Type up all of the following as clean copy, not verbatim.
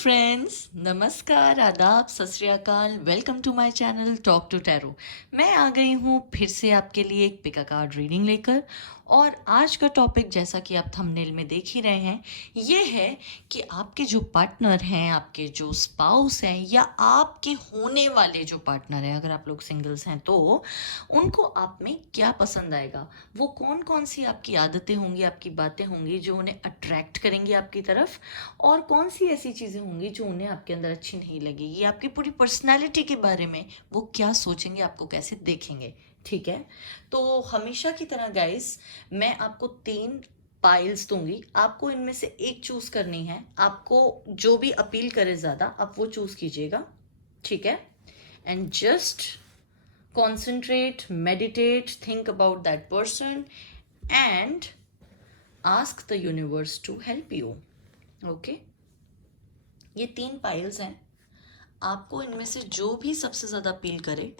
Friends, नमस्कार, आदाब, सत श्री अकाल। Welcome to my channel talk to tarot. मैं आ गई हूँ फिर से आपके लिए एक पिक अ कार्ड रीडिंग लेकर। और आज का टॉपिक, जैसा कि आप थंबनेल में देख ही रहे हैं, ये है कि आपके जो पार्टनर हैं, आपके जो स्पाउस हैं, या आपके होने वाले जो पार्टनर हैं, अगर आप लोग सिंगल्स हैं तो उनको आप में क्या पसंद आएगा। वो कौन कौन सी आपकी आदतें होंगी, आपकी बातें होंगी जो उन्हें अट्रैक्ट करेंगी आपकी तरफ, और कौन सी ऐसी चीज़ें होंगी जो उन्हें आपके अंदर अच्छी नहीं लगेगी। आपकी पूरी पर्सनैलिटी के बारे में वो क्या सोचेंगे, आपको कैसे देखेंगे। ठीक है, तो हमेशा की तरह गाइस, मैं आपको 3 पाइल्स दूंगी। आपको इनमें से एक चूज करनी है। आपको जो भी अपील करे ज़्यादा, आप वो चूज कीजिएगा। ठीक है, and just concentrate, meditate, think about that person, and ask the universe to help you. Okay, ये 3 पाइल्स हैं। आपको इनमें से जो भी सबसे ज़्यादा अपील करे,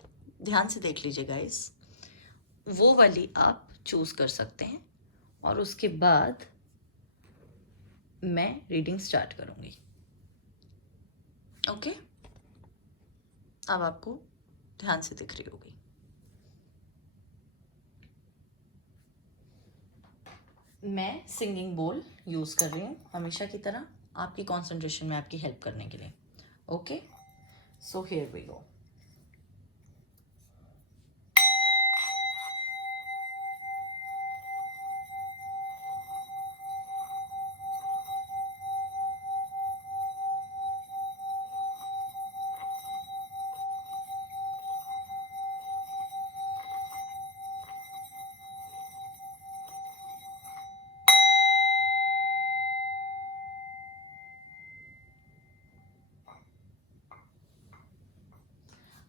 ध्यान से देख लीजिए गाइस, वो वाली आप चूज कर सकते हैं। और उसके बाद मैं रीडिंग स्टार्ट करूंगी। ओके, अब आपको ध्यान से दिख रही होगी। मैं सिंगिंग बोल यूज़ कर रही हूँ हमेशा की तरह, आपकी कंसंट्रेशन में आपकी हेल्प करने के लिए। Okay, so here we go.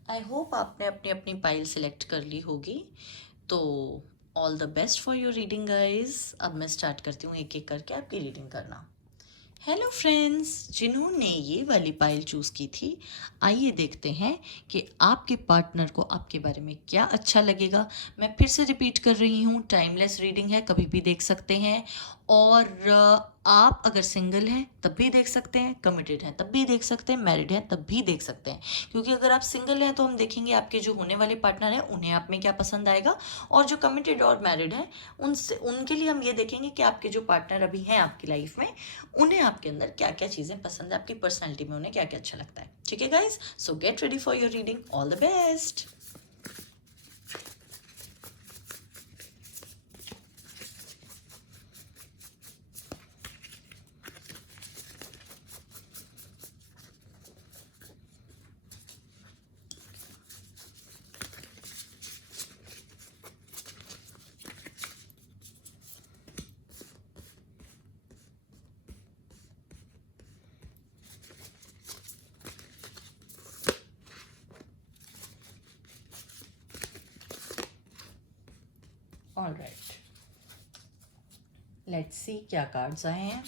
I hope आपने अपनी अपनी पाइल सेलेक्ट कर ली होगी। तो all the best for your reading guys. अब मैं स्टार्ट करती हूँ एक एक करके आपकी रीडिंग करना। हेलो फ्रेंड्स, जिन्होंने ये वाली पाइल चूज़ की थी, आइए देखते हैं कि आपके पार्टनर को आपके बारे में क्या अच्छा लगेगा। मैं फिर से रिपीट कर रही हूँ, टाइमलेस रीडिंग है, कभी भी देख सकते हैं। और आप अगर सिंगल हैं तब भी देख सकते हैं, कमिटेड हैं तब भी देख सकते हैं, मैरिड हैं तब भी देख सकते हैं। क्योंकि अगर आप सिंगल हैं तो हम देखेंगे आपके जो होने वाले पार्टनर हैं उन्हें आप में क्या पसंद आएगा, और जो कमिटेड और मैरिड हैं उनसे उनके लिए हम ये देखेंगे कि आपके जो पार्टनर अभी हैं आपकी लाइफ में, उन्हें आपके अंदर क्या क्या चीज़ें पसंद है, आपकी पर्सनैलिटी में उन्हें क्या क्या अच्छा लगता है। ठीक है guys, so get ready for your reading. All the best. All right, let's see क्या कार्ड्स आए हैं।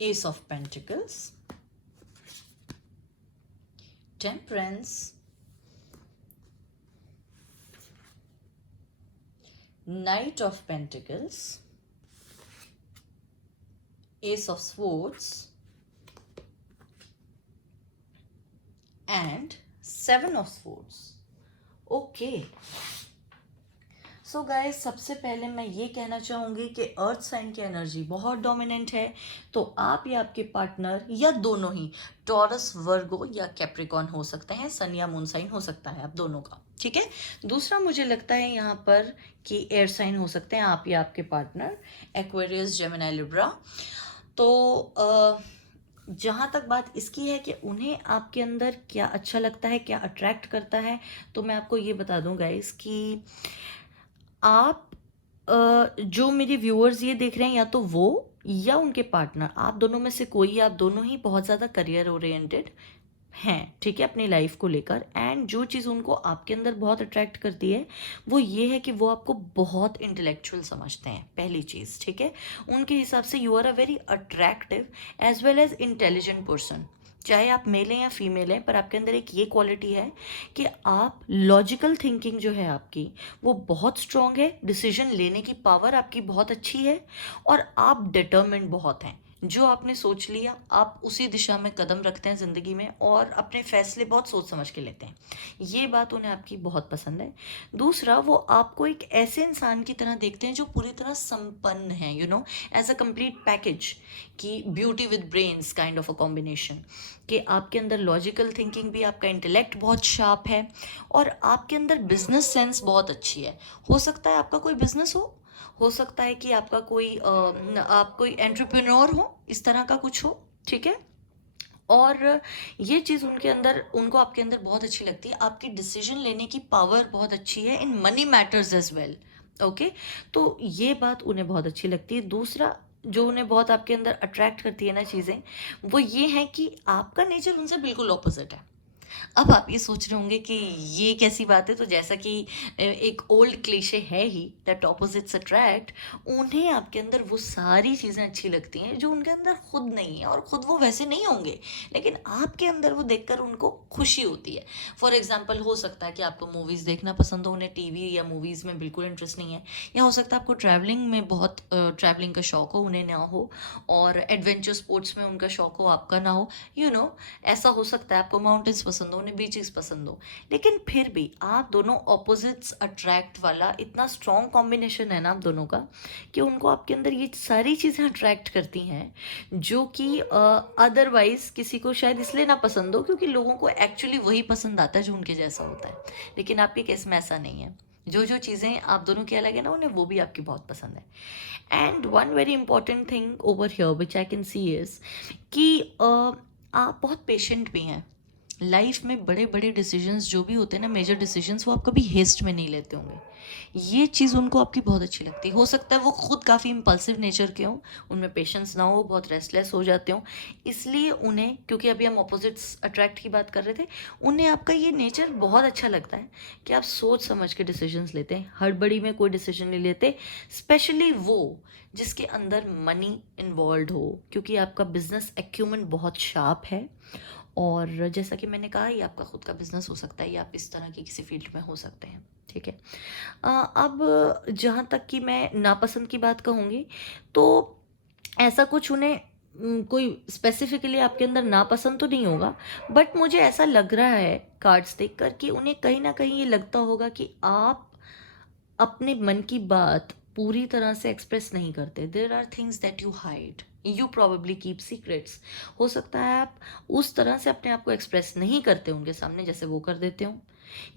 S of pentacles, temperance, night of pentacles, S of swords and 7 of swords. Okay, so guys, सबसे पहले मैं ये कहना चाहूँगी कि अर्थ साइन की एनर्जी बहुत डोमिनेंट है। तो आप या आपके पार्टनर या दोनों ही टॉरस, वर्गो या कैप्रिकॉन हो सकते हैं, सन या मून साइन हो सकता है आप दोनों का। ठीक है, दूसरा मुझे लगता है यहाँ पर कि एयर साइन हो सकते हैं आप या आपके पार्टनर, एक्वेरियस, जेमिनी, लिब्रा। तो जहाँ तक बात इसकी है कि उन्हें आपके अंदर क्या अच्छा लगता है, क्या अट्रैक्ट करता है, तो मैं आपको ये बता दूँ गाइस कि आप जो मेरे व्यूअर्स ये देख रहे हैं, या तो वो या उनके पार्टनर, आप दोनों में से कोई, आप दोनों ही बहुत ज़्यादा करियर ओरिएंटेड हैं। ठीक है, अपनी लाइफ को लेकर। एंड जो चीज़ उनको आपके अंदर बहुत अट्रैक्ट करती है वो ये है कि वो आपको बहुत इंटेलेक्चुअल समझते हैं, पहली चीज़। ठीक है, उनके हिसाब से you are a very attractive as well as intelligent person. चाहे आप मेल हैं या फीमेल हैं, पर आपके अंदर एक ये क्वालिटी है कि आप लॉजिकल थिंकिंग जो है आपकी, वो बहुत स्ट्रॉन्ग है, डिसीजन लेने की पावर आपकी बहुत अच्छी है, और आप डिटर्मिन्ड बहुत हैं। जो आपने सोच लिया आप उसी दिशा में कदम रखते हैं ज़िंदगी में और अपने फैसले बहुत सोच समझ के लेते हैं। ये बात उन्हें आपकी बहुत पसंद है। दूसरा, वो आपको एक ऐसे इंसान की तरह देखते हैं जो पूरी तरह संपन्न है, एज अ कंप्लीट पैकेज, कि beauty with brains kind of a combination, कि आपके अंदर लॉजिकल थिंकिंग भी, आपका इंटेलेक्ट बहुत शार्प है और आपके अंदर बिजनेस सेंस बहुत अच्छी है। हो सकता है आपका कोई बिजनेस हो सकता है कि आपका कोई आप कोई एंटरप्रेन्योर हो, इस तरह का कुछ हो, ठीक है। और ये चीज़ उनको आपके अंदर बहुत अच्छी लगती है। आपकी डिसीजन लेने की पावर बहुत अच्छी है in money matters as well. Okay, तो ये बात उन्हें बहुत अच्छी लगती है। दूसरा, जो उन्हें बहुत आपके अंदर अट्रैक्ट करती है ना चीज़ें, वो ये है कि आपका नेचर उनसे बिल्कुल ऑपोजिट है। अब आप ये सोच रहे होंगे कि ये कैसी बात है, तो जैसा कि एक ओल्ड क्लीशे है ही, दैट ऑपोजिट्स अट्रैक्ट, उन्हें आपके अंदर वो सारी चीज़ें अच्छी लगती हैं जो उनके अंदर खुद नहीं है, और खुद वो वैसे नहीं होंगे, लेकिन आपके अंदर वो देखकर उनको खुशी होती है। फॉर एग्जाम्पल, हो सकता है कि आपको मूवीज़ देखना पसंद हो, उन्हें टीवी या मूवीज़ में बिल्कुल इंटरेस्ट नहीं है, या हो सकता है आपको ट्रैवलिंग में बहुत ट्रैवलिंग का शौक हो, उन्हें ना हो, और एडवेंचर स्पोर्ट्स में उनका शौक हो, आपका ना हो, ऐसा हो सकता है। आपको माउंटेन्स पसंद हो, उन्हें बीचेस पसंद हो, लेकिन फिर भी आप दोनों ऑपोजिट्स अट्रैक्ट वाला इतना स्ट्रॉन्ग कॉम्बिनेशन है ना आप दोनों का, कि उनको आपके अंदर ये सारी चीज़ें अट्रैक्ट करती हैं जो कि अदरवाइज किसी को शायद इसलिए ना पसंद हो, क्योंकि लोगों को एक्चुअली वही पसंद आता है जो उनके जैसा होता है। लेकिन आपके केस में ऐसा नहीं है। जो जो चीज़ें आप दोनों की अलग है ना, उन्हें वो भी आपकी बहुत पसंद है। And one very important thing over here which I can see is कि आप बहुत पेशेंट भी हैं। लाइफ में बड़े बड़े डिसीजंस जो भी होते हैं ना, मेजर डिसीजंस, वो आप कभी हेस्ट में नहीं लेते होंगे। ये चीज़ उनको आपकी बहुत अच्छी लगती है। हो सकता है वो खुद काफ़ी इम्पल्सिव नेचर के हों, उनमें पेशेंस ना हो, बहुत रेस्टलेस हो जाते हों, इसलिए उन्हें, क्योंकि अभी हम ऑपोजिट्स अट्रैक्ट की बात कर रहे थे, उन्हें आपका ये नेचर बहुत अच्छा लगता है कि आप सोच समझ के डिसीजंस लेते हैं, हड़बड़ी में कोई डिसीजन नहीं लेते, स्पेशली वो जिसके अंदर मनी इन्वॉल्व हो, क्योंकि आपका बिजनेस एक्यूमेंट बहुत शार्प है। और जैसा कि मैंने कहा, ये आपका खुद का बिजनेस हो सकता है, या आप इस तरह की किसी फील्ड में हो सकते हैं, ठीक है। अब जहाँ तक कि मैं नापसंद की बात कहूँगी, तो ऐसा कुछ उन्हें कोई स्पेसिफिकली आपके अंदर नापसंद तो नहीं होगा, बट मुझे ऐसा लग रहा है कार्ड्स देखकर कि उन्हें कहीं ना कहीं ये लगता होगा कि आप अपने मन की बात पूरी तरह से एक्सप्रेस नहीं करते। There are things that you hide, you probably keep secrets. हो सकता है आप उस तरह से अपने आप को एक्सप्रेस नहीं करते उनके सामने जैसे वो कर देते हो,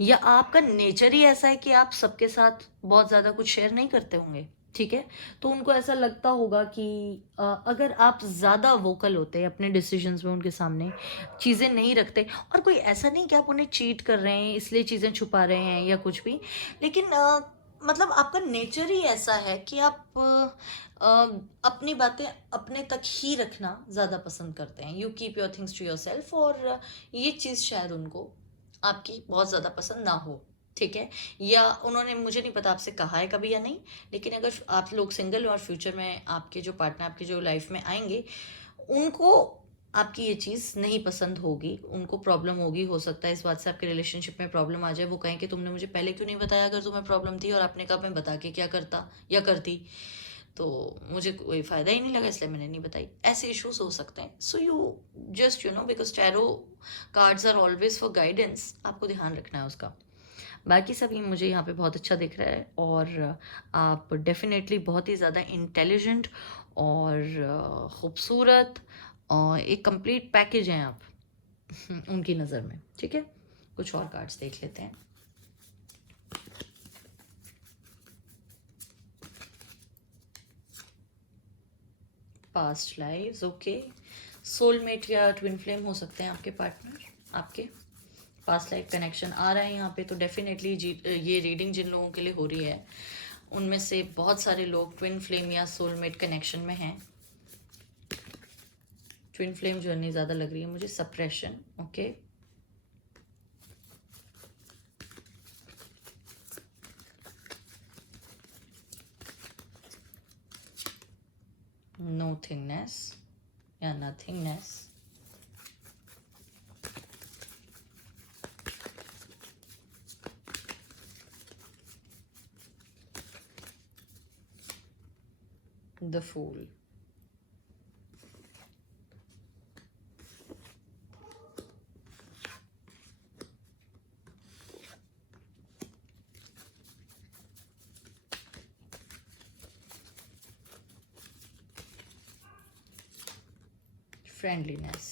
या आपका नेचर ही ऐसा है कि आप सबके साथ बहुत ज़्यादा कुछ शेयर नहीं करते होंगे, ठीक है। तो उनको ऐसा लगता होगा कि अगर आप ज़्यादा वोकल होते अपने डिसीजंस में, उनके सामने चीज़ें नहीं रखते, और कोई ऐसा नहीं कि आप उन्हें चीट कर रहे हैं इसलिए चीज़ें छुपा रहे हैं या कुछ भी, लेकिन मतलब आपका नेचर ही ऐसा है कि आप अपनी बातें अपने तक ही रखना ज़्यादा पसंद करते हैं। You keep your things to yourself, और ये चीज़ शायद उनको आपकी बहुत ज़्यादा पसंद ना हो, ठीक है। या उन्होंने, मुझे नहीं पता आपसे कहा है कभी या नहीं, लेकिन अगर आप लोग सिंगल और फ्यूचर में आपके जो पार्टनर आपके जो लाइफ में आएंगे, उनको आपकी ये चीज़ नहीं पसंद होगी, उनको प्रॉब्लम होगी। हो सकता है इस बात से आपके रिलेशनशिप में प्रॉब्लम आ जाए, वो कहें कि तुमने मुझे पहले क्यों नहीं बताया अगर तुम्हें प्रॉब्लम थी, और आपने कहा मैं बता के क्या करता या करती, तो मुझे कोई फ़ायदा ही नहीं लगा इसलिए मैंने नहीं बताई। ऐसे इश्यूज हो सकते हैं। So you just because tarot cards are always for guidance, आपको ध्यान रखना है उसका। बाकी सब ये मुझे यहाँ पे बहुत अच्छा दिख रहा है, और आप डेफिनेटली बहुत ही ज़्यादा इंटेलिजेंट और ख़ूबसूरत और एक कंप्लीट पैकेज हैं आप उनकी नज़र में, ठीक है। कुछ और कार्ड्स देख लेते हैं। Past lives, okay. सोलमेट या ट्विन फ्लेम हो सकते हैं आपके पार्टनर, आपके पास्ट लाइफ कनेक्शन आ रहा है यहाँ पे। तो डेफिनेटली ये रीडिंग जिन लोगों के लिए हो रही है, उनमें से बहुत सारे लोग ट्विन फ्लेम या सोलमेट कनेक्शन में हैं। ट्विन फ्लेम जर्नी ज़्यादा लग रही है मुझे, सप्रेशन, ओके। नोथिंगनेस या nothingness, the fool, friendliness.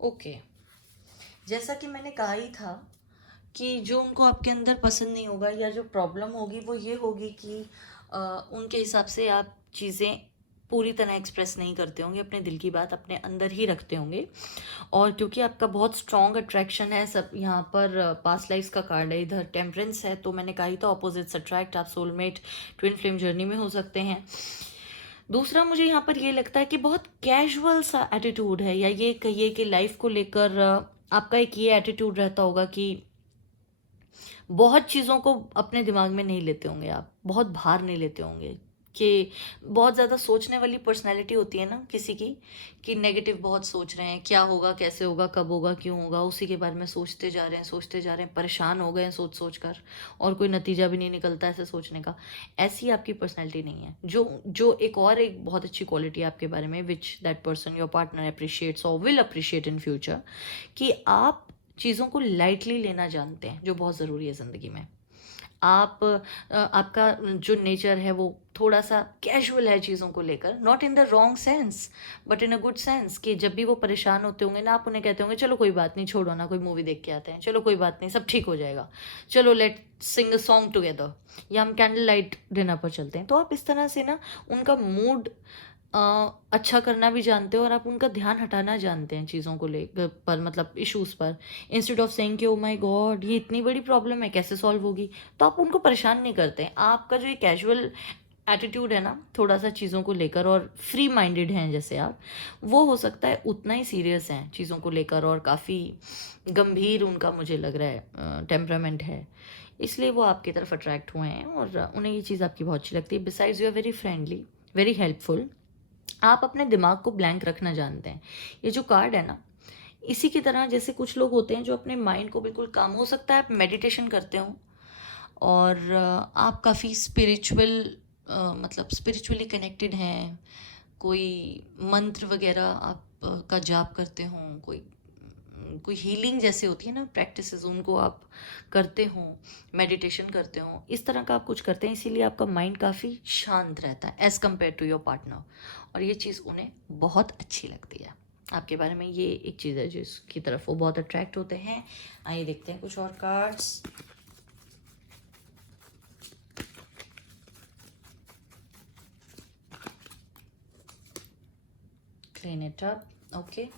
Okay, जैसा कि मैंने कहा ही था कि जो उनको आपके अंदर पसंद नहीं होगा या जो प्रॉब्लम होगी वो ये होगी कि उनके हिसाब से आप चीज़ें पूरी तरह एक्सप्रेस नहीं करते होंगे, अपने दिल की बात अपने अंदर ही रखते होंगे। और क्योंकि आपका बहुत स्ट्रॉन्ग अट्रैक्शन है, सब यहाँ पर पास्ट लाइफ्स का कार्ड है, इधर टेम्परेंस है, तो मैंने कहा ही था ऑपोजिट्स अट्रैक्ट, आप सोलमेट ट्विन फ्लेम जर्नी में हो सकते हैं। दूसरा मुझे यहाँ पर ये लगता है कि बहुत कैजुअल सा एटीट्यूड है, या ये कहिए कि लाइफ को लेकर आपका एक ये एटीट्यूड रहता होगा कि बहुत चीज़ों को अपने दिमाग में नहीं लेते होंगे, आप बहुत भार नहीं लेते होंगे, कि बहुत ज़्यादा सोचने वाली पर्सनैलिटी होती है ना किसी की, कि नेगेटिव बहुत सोच रहे हैं, क्या होगा, कैसे होगा, कब होगा, क्यों होगा, उसी के बारे में सोचते जा रहे हैं, सोचते जा रहे हैं, परेशान हो गए हैं सोच सोच कर, और कोई नतीजा भी नहीं निकलता ऐसे सोचने का। ऐसी आपकी पर्सनैलिटी नहीं है। जो एक बहुत अच्छी क्वालिटी है आपके बारे में, which that person your partner appreciates और विल अप्रिशिएट इन फ्यूचर, कि आप चीज़ों को लाइटली लेना जानते हैं, जो बहुत ज़रूरी है ज़िंदगी में। आपका जो नेचर है वो थोड़ा सा कैजुअल है चीज़ों को लेकर, not in the wrong sense but in a good sense, कि जब भी वो परेशान होते होंगे ना, आप उन्हें कहते होंगे चलो कोई बात नहीं, छोड़ो ना, कोई मूवी देख के आते हैं, चलो कोई बात नहीं, सब ठीक हो जाएगा, चलो let sing a song together, या हम कैंडल लाइट डिनर पर चलते हैं। तो आप इस तरह से ना उनका मूड अच्छा करना भी जानते हो, और आप उनका ध्यान हटाना जानते हैं चीज़ों को लेकर पर, मतलब इश्यूज़ पर, इंस्टेड ऑफ सेइंग कि ओ माय गॉड ये इतनी बड़ी प्रॉब्लम है, कैसे सॉल्व होगी, तो आप उनको परेशान नहीं करते हैं। आपका जो ये कैजुअल एटीट्यूड है ना थोड़ा सा चीज़ों को लेकर, और फ्री माइंडेड हैं जैसे आप, वो हो सकता है उतना ही सीरियस हैं चीज़ों को लेकर, और काफ़ी गंभीर उनका मुझे लग रहा है टेम्परामेंट है, इसलिए वो आपकी तरफ अट्रैक्ट हुए हैं, और उन्हें ये चीज़ आपकी बहुत अच्छी लगती है। Besides you are very friendly, very helpful, आप अपने दिमाग को ब्लैंक रखना जानते हैं। ये जो कार्ड है ना, इसी की तरह जैसे कुछ लोग होते हैं जो अपने माइंड को बिल्कुल काम, हो सकता है आप मेडिटेशन करते हो, और आप काफ़ी स्पिरिचुअल, मतलब स्पिरिचुअली कनेक्टेड हैं, कोई मंत्र वगैरह आप का जाप करते हो, कोई हीलिंग जैसे होती है ना प्रैक्टिसेस, उनको आप करते हो, मेडिटेशन करते हो, इस तरह का आप कुछ करते हैं, इसीलिए आपका माइंड काफ़ी शांत रहता है as compare to your partner, और ये चीज़ उन्हें बहुत अच्छी लगती है आपके बारे में। ये एक चीज़ है जिसकी तरफ वो बहुत अट्रैक्ट होते हैं। आइए देखते हैं कुछ और cards. Clean it up, okay.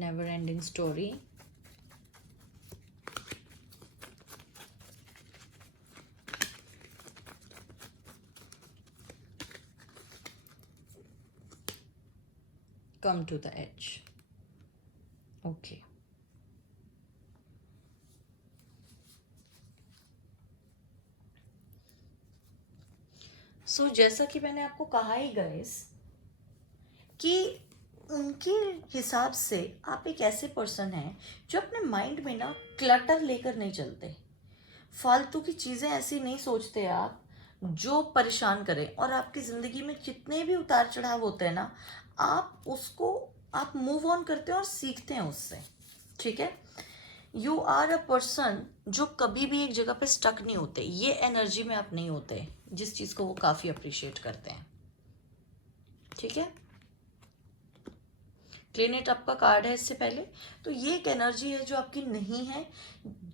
Never ending story. Come to the edge. Okay. So जैसा कि मैंने आपको कहा ही गाइस, कि उनके हिसाब से आप एक ऐसे पर्सन हैं जो अपने माइंड में ना क्लटर लेकर नहीं चलते, फालतू की चीज़ें ऐसी नहीं सोचते आप जो परेशान करें, और आपकी ज़िंदगी में जितने भी उतार चढ़ाव होते हैं ना, आप मूव ऑन करते हैं और सीखते हैं उससे, ठीक है। यू आर अ पर्सन जो कभी भी एक जगह पे स्टक नहीं होते, ये एनर्जी में आप नहीं होते, जिस चीज़ को वो काफ़ी अप्रिशिएट करते हैं, ठीक है। क्लीन इट अप का कार्ड है इससे पहले, तो ये एक एनर्जी है जो आपकी नहीं है,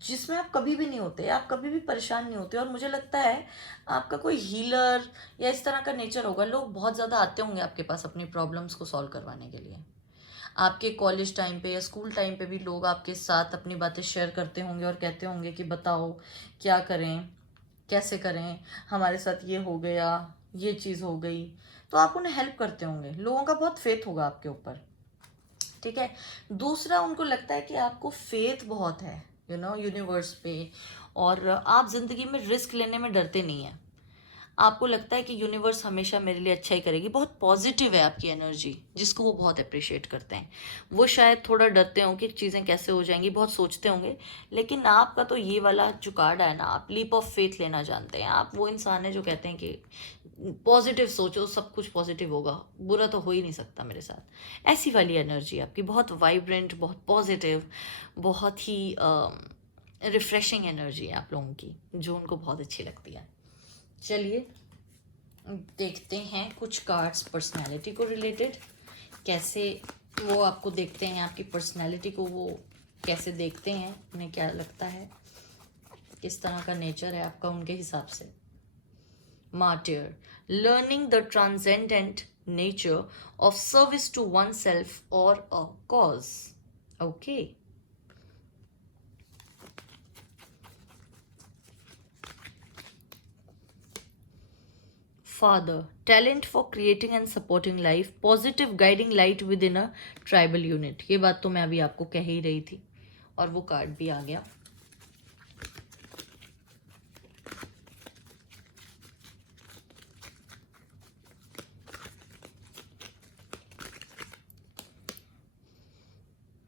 जिसमें आप कभी भी नहीं होते, आप कभी भी परेशान नहीं होते, और मुझे लगता है आपका कोई हीलर या इस तरह का नेचर होगा। लोग बहुत ज़्यादा आते होंगे आपके पास अपनी प्रॉब्लम्स को सॉल्व करवाने के लिए। आपके कॉलेज टाइम पे या स्कूल टाइम पे भी लोग आपके साथ अपनी बातें शेयर करते होंगे और कहते होंगे कि बताओ क्या करें, कैसे करें, हमारे साथ ये हो गया, ये चीज़ हो गई, तो आप उन्हें हेल्प करते होंगे। लोगों का बहुत फेथ होगा आपके ऊपर, ठीक है। दूसरा, उनको लगता है कि आपको फेथ बहुत है यूनिवर्स पे, और आप ज़िंदगी में रिस्क लेने में डरते नहीं हैं। आपको लगता है कि यूनिवर्स हमेशा मेरे लिए अच्छा ही करेगी, बहुत पॉजिटिव है आपकी एनर्जी, जिसको वो बहुत अप्रिशिएट करते हैं। वो शायद थोड़ा डरते हों कि चीज़ें कैसे हो जाएंगी, बहुत सोचते होंगे, लेकिन आपका तो ये वाला जो कार्ड है ना, आप लीप ऑफ फेथ लेना जानते हैं। आप वो इंसान है जो कहते हैं कि पॉजिटिव सोचो, सब कुछ पॉजिटिव होगा, बुरा तो हो ही नहीं सकता मेरे साथ। ऐसी वाली एनर्जी आपकी, बहुत वाइब्रेंट, बहुत पॉजिटिव, बहुत ही रिफ्रेशिंग एनर्जी है आप लोगों की, जो उनको बहुत अच्छी लगती है। चलिए देखते हैं कुछ कार्ड्स पर्सनैलिटी को रिलेटेड, कैसे वो आपको देखते हैं, आपकी पर्सनैलिटी को वो कैसे देखते हैं, उन्हें क्या लगता है, किस तरह का नेचर है आपका उनके हिसाब से। Martyr, learning the transcendent nature of service to oneself or a cause. Okay. Father, talent for creating and supporting life, positive guiding light within a tribal unit. ये बात तो मैं अभी आपको कह ही रही थी, और वो कार्ड भी आ गया।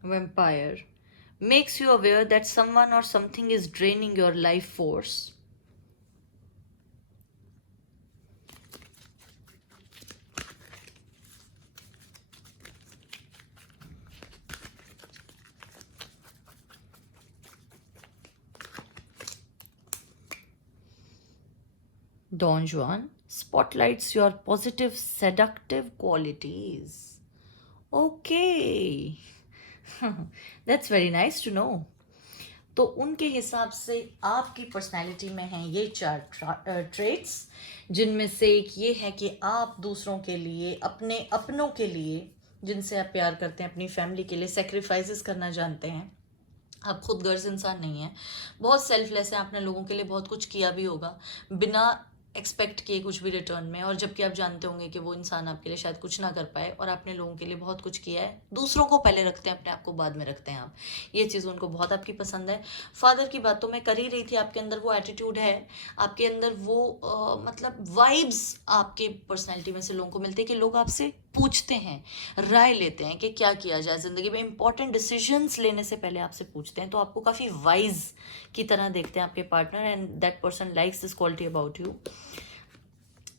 Vampire, makes you aware that someone or something is draining your life force. Don Juan, spotlights your positive, seductive qualities. Okay. That's very nice to know. तो उनके हिसाब से आपकी पर्सनैलिटी में हैं ये 4 ट्रेट्स, जिनमें से एक ये है कि आप दूसरों के लिए, अपने अपनों के लिए, जिनसे आप प्यार करते हैं, अपनी फैमिली के लिए सेक्रीफाइसेस करना जानते हैं। आप खुद गर्ज इंसान नहीं हैं, बहुत सेल्फलेस हैं, आपने लोगों के लिए बहुत कुछ किया भी होगा बिना एक्सपेक्ट किए कुछ भी रिटर्न में, और जबकि आप जानते होंगे कि वो इंसान आपके लिए शायद कुछ ना कर पाए, और आपने लोगों के लिए बहुत कुछ किया है। दूसरों को पहले रखते हैं, अपने आप को बाद में रखते हैं आप, ये चीज़ उनको बहुत आपकी पसंद है। फादर की बात तो मैं कर ही रही थी, आपके अंदर वो एटीट्यूड है, आपके अंदर वो मतलब वाइब्स आपके पर्सनैलिटी में से लोगों को मिलते हैं कि लोग आपसे पूछते हैं, राय लेते हैं कि क्या किया जाए ज़िंदगी में, इंपॉर्टेंट डिसीजंस लेने से पहले आपसे पूछते हैं। तो आपको काफ़ी वाइज की तरह देखते हैं आपके partner, and that person likes this quality about you.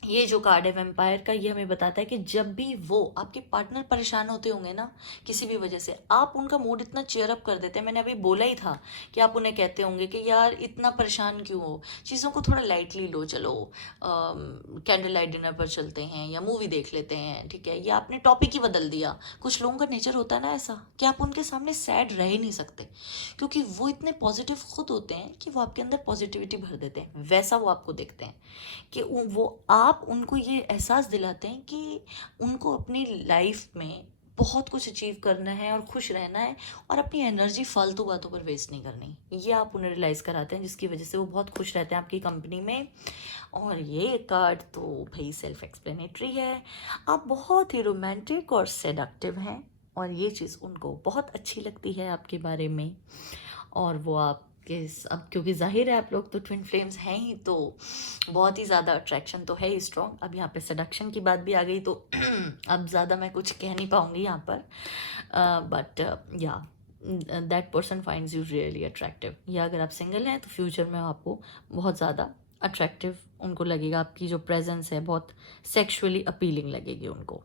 ये जो कार्ड है वेम्पायर का, ये हमें बताता है कि जब भी वो आपके पार्टनर परेशान होते होंगे ना किसी भी वजह से, आप उनका मूड इतना चेयर अप कर देते हैं। मैंने अभी बोला ही था कि आप उन्हें कहते होंगे कि यार इतना परेशान क्यों हो, चीज़ों को थोड़ा लाइटली लो, चलो कैंडल लाइट डिनर पर चलते हैं या मूवी देख लेते हैं, ठीक है, या आपने टॉपिक ही बदल दिया। कुछ लोगों का नेचर होता है ना ऐसा कि आप उनके सामने सैड रह ही नहीं सकते, क्योंकि वो इतने पॉजिटिव खुद होते हैं कि वो आपके अंदर पॉजिटिविटी भर देते हैं। वैसा वो आपको देखते हैं कि वो आप उनको ये एहसास दिलाते हैं कि उनको अपनी लाइफ में बहुत कुछ अचीव करना है और खुश रहना है, और अपनी एनर्जी फालतू बातों पर वेस्ट नहीं करनी, ये आप उन्हें रियलाइज़ कराते हैं, जिसकी वजह से वो बहुत खुश रहते हैं आपकी कंपनी में। और ये कार्ड तो भाई सेल्फ एक्सप्लेनेटरी है, आप बहुत ही रोमांटिक और सेडक्टिव हैं, और ये चीज़ उनको बहुत अच्छी लगती है आपके बारे में। और वो आप कि अब क्योंकि जाहिर है आप लोग तो ट्विन फ्लेम्स हैं ही, तो बहुत ही ज़्यादा अट्रैक्शन तो है ही स्ट्रॉन्ग। अब यहाँ पे सडक्शन की बात भी आ गई, तो अब ज़्यादा मैं कुछ कह नहीं पाऊँगी यहाँ पर, बट या that person finds you really attractive, या अगर आप सिंगल हैं तो फ्यूचर में आपको बहुत ज़्यादा अट्रैक्टिव उनको लगेगा, आपकी जो प्रेजेंस है बहुत सेक्सुअली अपीलिंग लगेगी उनको,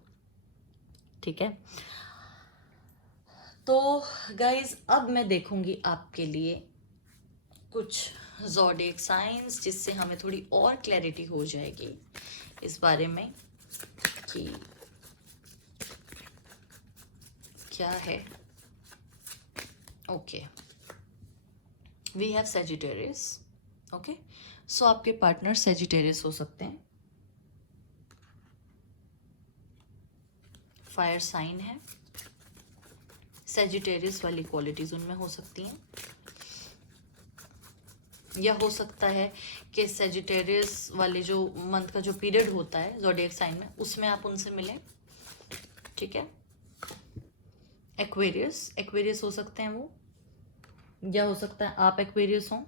ठीक है। तो गाइज अब मैं देखूंगी आपके लिए कुछ ज़ोडिएक साइंस, जिससे हमें थोड़ी और क्लैरिटी हो जाएगी इस बारे में कि क्या है। Okay, we have Sagittarius. Okay, so आपके पार्टनर सेजिटेरियस हो सकते हैं, फायर साइन है, सेजिटेरियस वाली क्वालिटीज़ उनमें हो सकती हैं, या हो सकता है कि सेजिटेरियस वाले जो मंथ का जो पीरियड होता है ज़ोडिएक साइन में, उसमें आप उनसे मिलें, ठीक है। एक्वेरियस हो सकते हैं वो, या हो सकता है आप एक्वेरियस हों,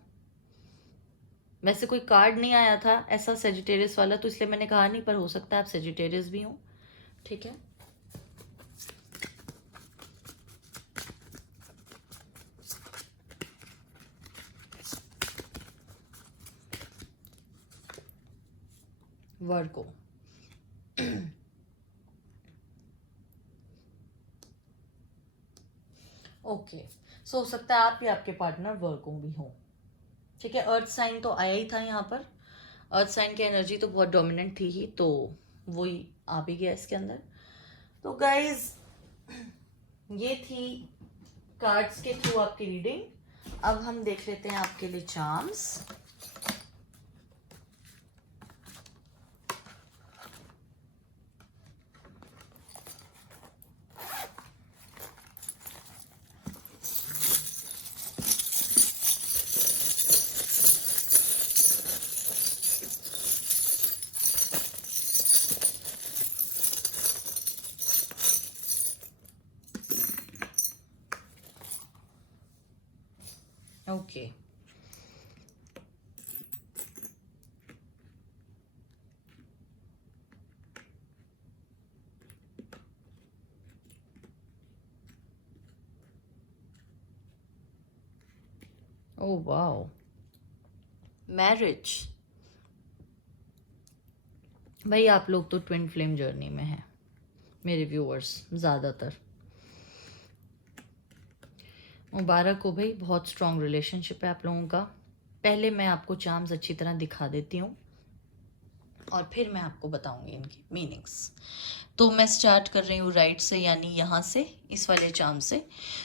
वैसे कोई कार्ड नहीं आया था ऐसा सेजिटेरियस वाला, तो इसलिए मैंने कहा नहीं, पर हो सकता है आप सेजिटेरियस भी हो। ठीक है, वर्गो। ओके, सो हो सकता है आप या आपके पार्टनर वर्गो भी हो। ठीक है, अर्थ साइन तो आया ही था यहाँ पर, अर्थ साइन की एनर्जी तो बहुत डोमिनेंट थी ही, तो वही आ भी गया इसके अंदर। तो गाइज ये थी कार्ड्स के थ्रू आपकी रीडिंग। अब हम देख लेते हैं आपके लिए charms. Okay, oh wow, marriage. भाई आप लोग तो ट्विन फ्लेम जर्नी में हैं, मेरे व्यूअर्स ज़्यादातर। मुबारक हो भाई, बहुत स्ट्रॉन्ग रिलेशनशिप है आप लोगों का। पहले मैं आपको चार्म्स अच्छी तरह दिखा देती हूँ और फिर मैं आपको बताऊंगी इनकी मीनिंग्स। तो मैं स्टार्ट कर रही हूँ राइट से, यानी यहाँ से, इस वाले चार्म से।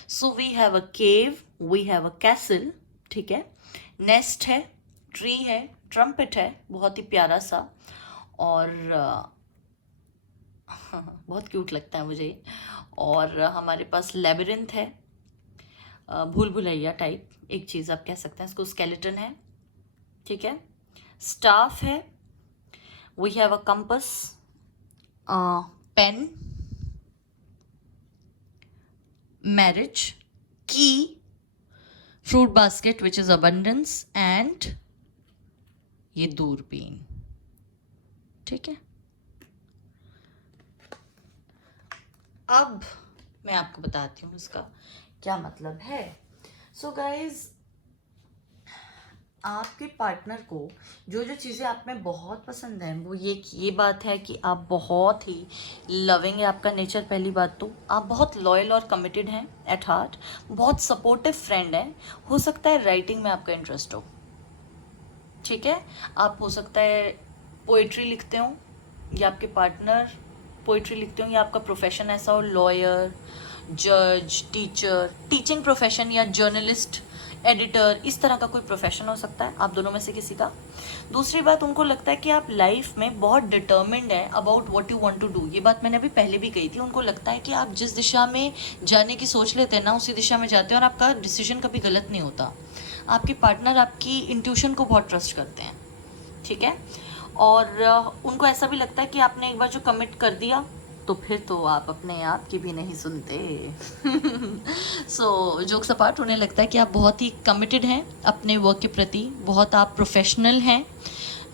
So we have a cave, we have a castle, ठीक है, नेस्ट है, ट्री है, ट्रम्पेट है, बहुत ही प्यारा सा, और बहुत क्यूट लगता है मुझे। और हमारे पास लेबिरिंथ है, भूल भुलैया टाइप एक चीज़ आप कह सकते हैं इसको, स्केलेटन है, ठीक है, स्टाफ है, we have a compass, pen, marriage, key, fruit basket which is abundance, and ये दूरबीन। ठीक है, अब मैं आपको बताती हूँ इसका क्या मतलब है। सो गाइज, आपके पार्टनर को जो जो चीज़ें आप में बहुत पसंद हैं वो ये बात है कि आप बहुत ही लविंग है आपका नेचर। पहली बात तो आप बहुत लॉयल और कमिटेड हैं एट हार्ट, बहुत सपोर्टिव फ्रेंड हैं। हो सकता है राइटिंग में आपका इंटरेस्ट हो, ठीक है, आप हो सकता है पोइट्री लिखते हो, या आपके पार्टनर पोइट्री लिखते हो, या आपका प्रोफेशन ऐसा हो, लॉयर, जज, टीचर, टीचिंग प्रोफेशन, या जर्नलिस्ट, एडिटर, इस तरह का कोई प्रोफेशन हो सकता है आप दोनों में से किसी का। दूसरी बात, उनको लगता है कि आप लाइफ में बहुत डिटर्मिन्ड है about what you want to do. ये बात मैंने अभी पहले भी कही थी, उनको लगता है कि आप जिस दिशा में जाने की सोच लेते हैं ना, उसी दिशा में जाते हैं और आपका डिसीजन कभी गलत नहीं होता। आपके पार्टनर आपकी इंट्यूशन को बहुत ट्रस्ट करते हैं, ठीक है, और उनको ऐसा भी लगता है कि आपने एक बार जो कमिट कर दिया तो फिर तो आप अपने आप की भी नहीं सुनते। सो जोक्स अपार्ट, उन्हें लगता है कि आप बहुत ही कमिटेड हैं अपने वर्क के प्रति, बहुत आप प्रोफेशनल हैं,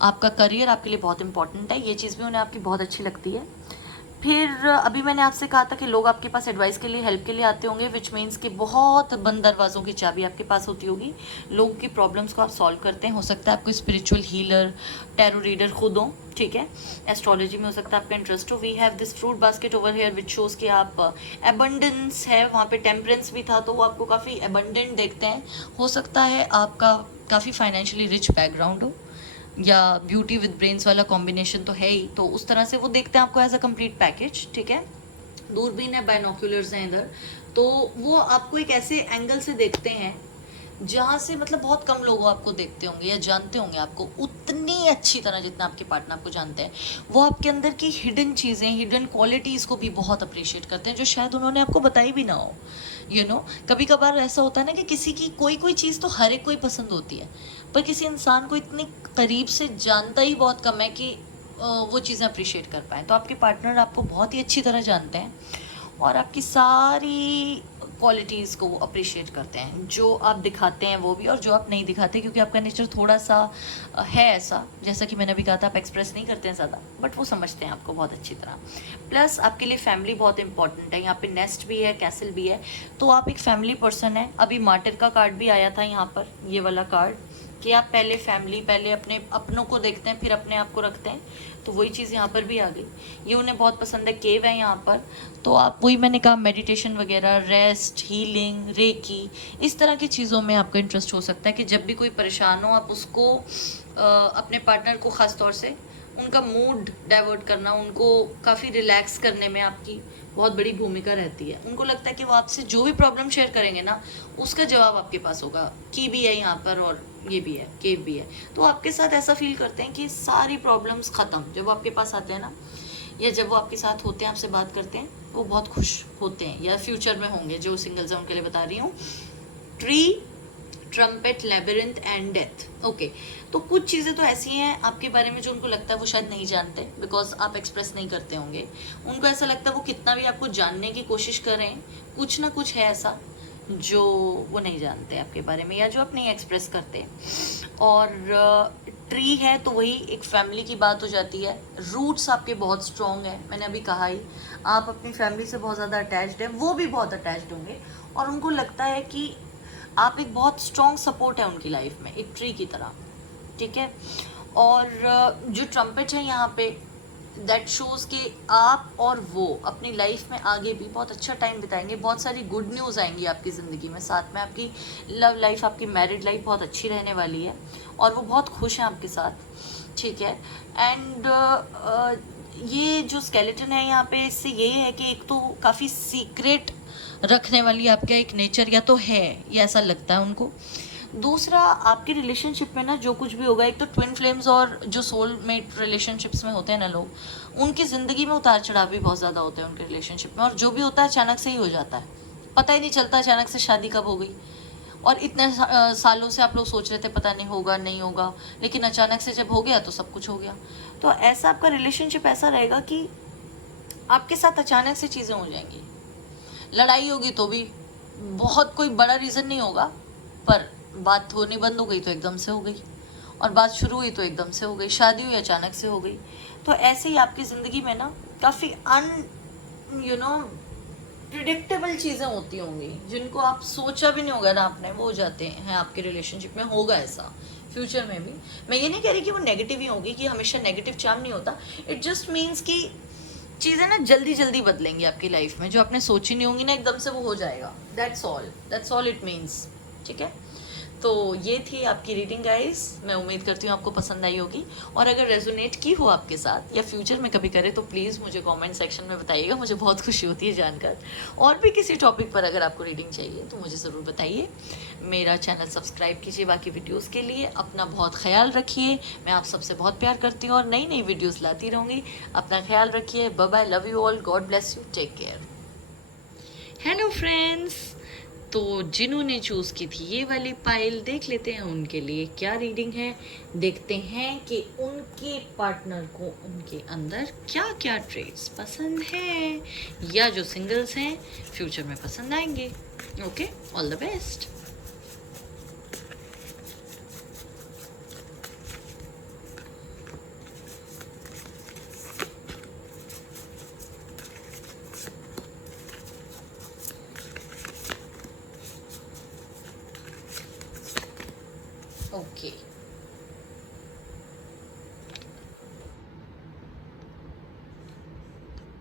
आपका करियर आपके लिए बहुत इंपॉर्टेंट है, ये चीज़ भी उन्हें आपकी बहुत अच्छी लगती है। फिर अभी मैंने आपसे कहा था कि लोग आपके पास एडवाइस के लिए, हेल्प के लिए आते होंगे, विच मीन्स कि बहुत बंद दरवाज़ों की चाबी आपके पास होती होगी। लोगों की प्रॉब्लम्स को आप सॉल्व करते हैं। हो सकता है आपको स्पिरिचुअल हीलर, टैरो रीडर खुद हो, ठीक है, एस्ट्रोलॉजी में हो सकता है आपका इंटरेस्ट हो। We have this fruit basket over here which shows कि आप एबंडेंस है, वहाँ पे टेम्परेंस भी था, तो वो आपको काफ़ी एबंडेंट देखते हैं। हो सकता है आपका काफ़ी फाइनेंशियली रिच बैकग्राउंड हो, या ब्यूटी विद ब्रेन्स वाला कॉम्बिनेशन तो है ही, तो उस तरह से वो देखते हैं आपको एज अ कंप्लीट पैकेज, ठीक है। दूरबीन है, बाइनोक्यूलर्स हैं इधर, तो वो आपको एक ऐसे एंगल से देखते हैं जहाँ से मतलब बहुत कम लोग आपको देखते होंगे या जानते होंगे आपको उतनी अच्छी तरह जितना आपके पार्टनर आपको जानते हैं। वो आपके अंदर की हिडन चीज़ें, हिडन क्वालिटीज़ को भी बहुत अप्रिशिएट करते हैं, जो शायद उन्होंने आपको बताई भी ना हो। कभी कभार ऐसा होता है ना कि किसी की कोई कोई चीज़ तो हर एक को ही पसंद होती है, पर किसी इंसान को इतने करीब से जानता ही बहुत कम है कि वो चीज़ें अप्रिशिएट कर पाएँ। तो आपके पार्टनर आपको बहुत ही अच्छी तरह जानते हैं और आपकी सारी क्वालिटीज़ को वो अप्रिशिएट करते हैं, जो आप दिखाते हैं वो भी और जो आप नहीं दिखाते, क्योंकि आपका नेचर थोड़ा सा है ऐसा, जैसा कि मैंने अभी कहा था, आप एक्सप्रेस नहीं करते हैं ज़्यादा, बट वो समझते हैं आपको बहुत अच्छी तरह। प्लस आपके लिए फैमिली बहुत इंपॉर्टेंट है, यहाँ पे नेस्ट भी है, कैसल भी है, तो आप एक फैमिली पर्सन है। अभी मार्टिर का कार्ड भी आया था यहाँ पर, ये वाला कार्ड, कि आप पहले फैमिली, पहले अपने अपनों को देखते हैं, फिर अपने आप को रखते हैं, तो वही चीज़ यहाँ पर भी आ गई। ये उन्हें बहुत पसंद है, केव है यहाँ पर, तो आप वही मैंने कहा मेडिटेशन वगैरह, रेस्ट, हीलिंग, रेकी, इस तरह की चीज़ों में आपका इंटरेस्ट हो सकता है कि जब भी कोई परेशान हो आप उसको अपने पार्टनर को ख़ास तौर से उनका मूड डाइवर्ट करना, उनको काफ़ी रिलैक्स करने में आपकी बहुत बड़ी भूमिका रहती है। उनको लगता है कि वो आपसे जो भी प्रॉब्लम शेयर करेंगे ना, उसका जवाब आपके पास होगा। की भी है यहाँ पर और ये भी है, केव भी है, तो आपके साथ ऐसा फील करते हैं कि सारी प्रॉब्लम्स ख़त्म जब वो आपके पास आते हैं ना, या जब वो आपके साथ होते हैं, आपसे बात करते हैं, वो बहुत खुश होते हैं, या फ्यूचर में होंगे। जो सिंगल्स हैं उनके लिए बता रही हूँ। Tree, trumpet, labyrinth and death. Okay, तो कुछ चीज़ें तो ऐसी हैं आपके बारे में जो उनको लगता है वो शायद नहीं जानते, बिकॉज आप एक्सप्रेस नहीं करते होंगे। उनको ऐसा लगता है वो कितना भी आपको जानने की कोशिश करें, कुछ ना कुछ है ऐसा जो वो नहीं जानते आपके बारे में, या जो आप नहीं एक्सप्रेस करते। और ट्री है तो वही एक फैमिली की बात हो जाती है। रूट्स आपके बहुत स्ट्रॉन्ग है, मैंने अभी कहा ही, आप अपनी फैमिली से बहुत ज़्यादा अटैच्ड हैं, वो भी बहुत अटैच्ड होंगे, और उनको लगता है कि आप एक बहुत स्ट्रॉन्ग सपोर्ट है उनकी लाइफ में, एक ट्री की तरह, ठीक है। और जो ट्रम्पेट है यहाँ पे, दैट शोज़ कि आप और वो अपनी लाइफ में आगे भी बहुत अच्छा टाइम बिताएंगे, बहुत सारी गुड न्यूज़ आएंगी आपकी ज़िंदगी में, साथ में आपकी लव लाइफ, आपकी मैरिड लाइफ बहुत अच्छी रहने वाली है, और वो बहुत खुश हैं आपके साथ, ठीक है। एंड ये जो स्केलेटन है यहाँ पे, इससे ये है कि एक तो काफ़ी सीक्रेट रखने वाली आपका एक नेचर या तो है, ये ऐसा लगता है उनको। दूसरा, आपके रिलेशनशिप में ना जो कुछ भी होगा, एक तो ट्विन फ्लेम्स और जो सोलमेट रिलेशनशिप्स में होते हैं ना लोग, उनकी ज़िंदगी में उतार चढ़ाव भी बहुत ज़्यादा होते हैं उनके रिलेशनशिप में, और जो भी होता है अचानक से ही हो जाता है, पता ही नहीं चलता अचानक से शादी कब हो गई, और इतने सालों से आप लोग सोच रहे थे पता नहीं होगा नहीं होगा, लेकिन अचानक से जब हो गया तो सब कुछ हो गया। तो ऐसा आपका रिलेशनशिप ऐसा रहेगा कि आपके साथ अचानक से चीज़ें हो जाएंगी। लड़ाई होगी तो भी बहुत कोई बड़ा रीज़न नहीं होगा, पर बात होनी बंद हो गई तो एकदम से हो गई, और बात शुरू हुई तो एकदम से हो गई, शादी हुई अचानक से हो गई। तो ऐसे ही आपकी ज़िंदगी में ना काफ़ी प्रिडिक्टेबल चीज़ें होती होंगी, जिनको आप सोचा भी नहीं होगा ना आपने, वो हो जाते हैं आपके रिलेशनशिप में। होगा ऐसा फ्यूचर में भी। मैं ये नहीं कह रही कि वो नेगेटिव ही होगी, कि हमेशा नेगेटिव चार्म नहीं होता। इट जस्ट मीन्स कि चीज़ें ना जल्दी जल्दी बदलेंगी आपकी लाइफ में, जो आपने सोची नहीं होंगी ना एकदम से वो हो जाएगा। दैट्स ऑल इट मीन्स, ठीक है। तो ये थी आपकी रीडिंग गाइस, मैं उम्मीद करती हूँ आपको पसंद आई होगी, और अगर रेजोनेट की हो आपके साथ या फ्यूचर में कभी करे तो प्लीज़ मुझे कमेंट सेक्शन में बताइएगा, मुझे बहुत खुशी होती है जानकर। और भी किसी टॉपिक पर अगर आपको रीडिंग चाहिए तो मुझे ज़रूर बताइए। मेरा चैनल सब्सक्राइब कीजिए बाकी वीडियोज़ के लिए। अपना बहुत ख्याल रखिए, मैं आप सबसे बहुत प्यार करती हूँ और नई नई वीडियोज़ लाती रहूँगी। अपना ख्याल रखिए, bye bye, love you all, God bless you, take care. Hello friends, तो जिन्होंने चूज़ की थी ये वाली पाइल, देख लेते हैं उनके लिए क्या रीडिंग है। देखते हैं कि उनके पार्टनर को उनके अंदर क्या क्या ट्रेट्स पसंद है, या जो सिंगल्स हैं फ्यूचर में पसंद आएंगे। Okay, all the best. Okay.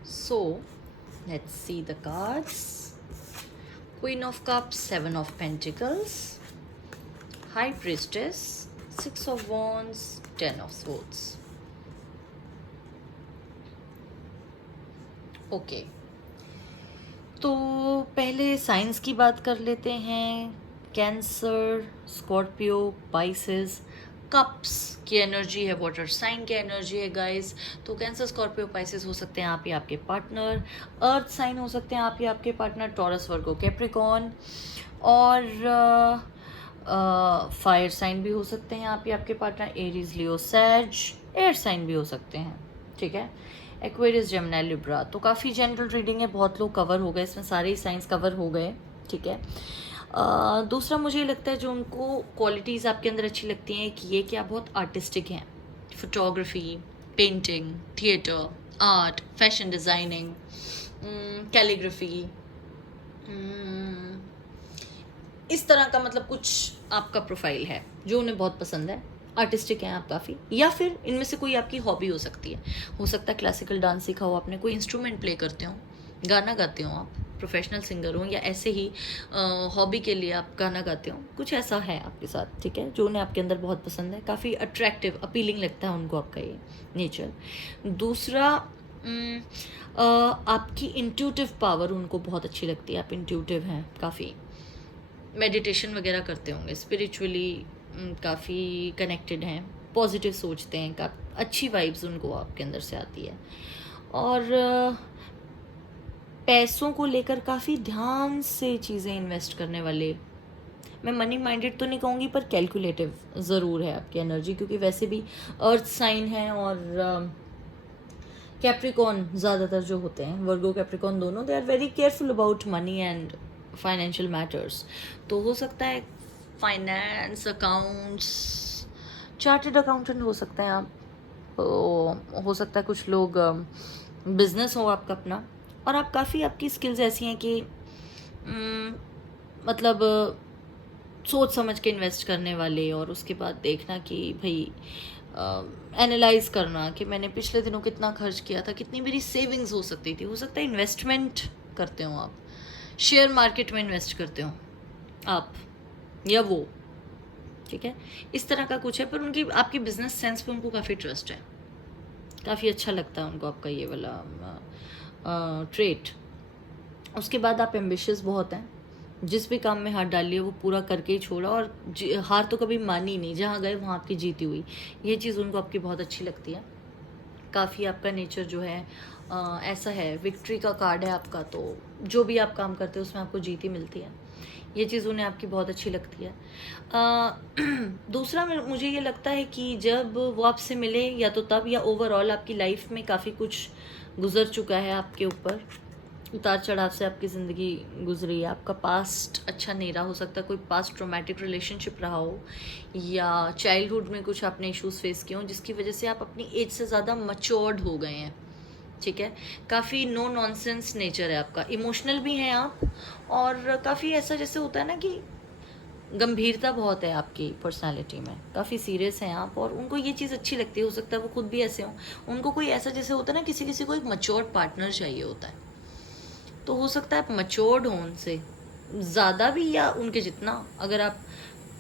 So, let's see the cards. Queen of Cups, Seven of Pentacles, High Priestess, Six of Wands, Ten of Swords. Okay. तो पहले साइंस की बात कर लेते हैं। कैंसर, स्कॉर्पियो, पाइसेस, कप्स की एनर्जी है, water sign की एनर्जी है गाइस। तो कैंसर, स्कॉर्पियो, पाइसेस हो सकते हैं आप या आपके पार्टनर। अर्थ साइन हो सकते हैं आप या आपके पार्टनर, टॉरस, वर्गो, कैप्रिकॉर्न। और फायर साइन भी हो सकते हैं आप या आपके पार्टनर, एरीज, लियो, सैज। एयर साइन भी हो सकते हैं, ठीक है, एक्वेरियस, जेमिनी, लिब्रा। तो काफ़ी जनरल रीडिंग है, बहुत लोग कवर हो गए इसमें, सारे ही साइंस कवर हो गए। ठीक है। दूसरा मुझे लगता है जो उनको क्वालिटीज़ आपके अंदर अच्छी लगती हैं कि ये कि आप बहुत आर्टिस्टिक हैं। Photography, painting, theatre, art, fashion designing, calligraphy, इस तरह का मतलब कुछ आपका प्रोफाइल है जो उन्हें बहुत पसंद है। आर्टिस्टिक हैं आप काफ़ी, या फिर इनमें से कोई आपकी हॉबी हो सकती है। हो सकता है क्लासिकल डांस सीखा हो आपने, कोई इंस्ट्रूमेंट प्ले करते हो, गाना गाते हो, आप प्रोफेशनल सिंगर हो, या ऐसे ही हॉबी के लिए आप गाना गाते हो, कुछ ऐसा है आपके साथ, ठीक है, जो उन्हें आपके अंदर बहुत पसंद है। काफ़ी अट्रैक्टिव, अपीलिंग लगता है उनको आपका ये नेचर। दूसरा, आपकी इंट्यूटिव पावर उनको बहुत अच्छी लगती है। आप इंट्यूटिव हैं काफ़ी, मेडिटेशन वगैरह करते होंगे, स्पिरिचुअली काफ़ी कनेक्टेड हैं, पॉजिटिव सोचते हैं, का अच्छी वाइब्स उनको आपके अंदर से आती है। और पैसों को लेकर काफ़ी ध्यान से चीज़ें इन्वेस्ट करने वाले, मैं मनी माइंडेड तो नहीं कहूँगी पर कैलकुलेटिव ज़रूर है आपकी एनर्जी, क्योंकि वैसे भी अर्थ साइन है और कैप्रिकॉन ज़्यादातर जो होते हैं, वर्गो कैप्रिकॉन दोनों, they are very careful about money and financial matters. तो हो सकता है फाइनेंस, अकाउंट्स, चार्टेड अकाउंटेंट हो सकते हैं आप, हो सकता है कुछ लोग बिजनेस हो आपका अपना, और आप काफ़ी, आपकी स्किल्स ऐसी हैं कि मतलब सोच समझ के इन्वेस्ट करने वाले, और उसके बाद देखना कि भाई एनालाइज करना कि मैंने पिछले दिनों कितना खर्च किया था, कितनी मेरी सेविंग्स हो सकती थी। हो सकता है इन्वेस्टमेंट करते हो आप, शेयर मार्केट में इन्वेस्ट करते हो आप या वो, ठीक है, इस तरह का कुछ है। पर उनकी, आपकी बिजनेस सेंस पे उनको काफ़ी ट्रस्ट है, काफ़ी अच्छा लगता है उनको आपका ये वाला ट्रेट। उसके बाद आप एम्बिशियस बहुत हैं, जिस भी काम में हाथ डालिए वो पूरा करके ही छोड़ा, और हार तो कभी मानी नहीं, जहाँ गए वहाँ आपकी जीती हुई, ये चीज़ उनको आपकी बहुत अच्छी लगती है। काफ़ी आपका नेचर जो है ऐसा है, विक्ट्री का कार्ड है आपका, तो जो भी आप काम करते हो उसमें आपको जीत ही मिलती है, ये चीज़ उन्हें आपकी बहुत अच्छी लगती है। दूसरा, मुझे ये लगता है कि जब वो आपसे मिले, या तो तब, या ओवरऑल आपकी लाइफ में काफ़ी कुछ गुजर चुका है आपके ऊपर, उतार चढ़ाव से आपकी ज़िंदगी गुजरी है, आपका पास्ट अच्छा नहीं रहा, हो सकता है कोई पास्ट ट्रॉमेटिक रिलेशनशिप रहा हो, या चाइल्डहुड में कुछ आपने इश्यूज फेस किए हों जिसकी वजह से आप अपनी एज से ज़्यादा मच्योर्ड हो गए हैं, ठीक है। काफ़ी नो नॉनसेंस नेचर है आपका, इमोशनल भी हैं आप, और काफ़ी ऐसा जैसे होता है ना कि गंभीरता बहुत है आपकी पर्सनालिटी में, काफ़ी सीरियस हैं आप, और उनको ये चीज़ अच्छी लगती है। हो सकता है वो खुद भी ऐसे हों, उनको कोई ऐसा जैसे होता है ना, किसी किसी को एक मच्योर्ड पार्टनर चाहिए होता है, तो हो सकता है आप मच्योर्ड हों उनसे ज़्यादा भी, या उनके जितना। अगर आप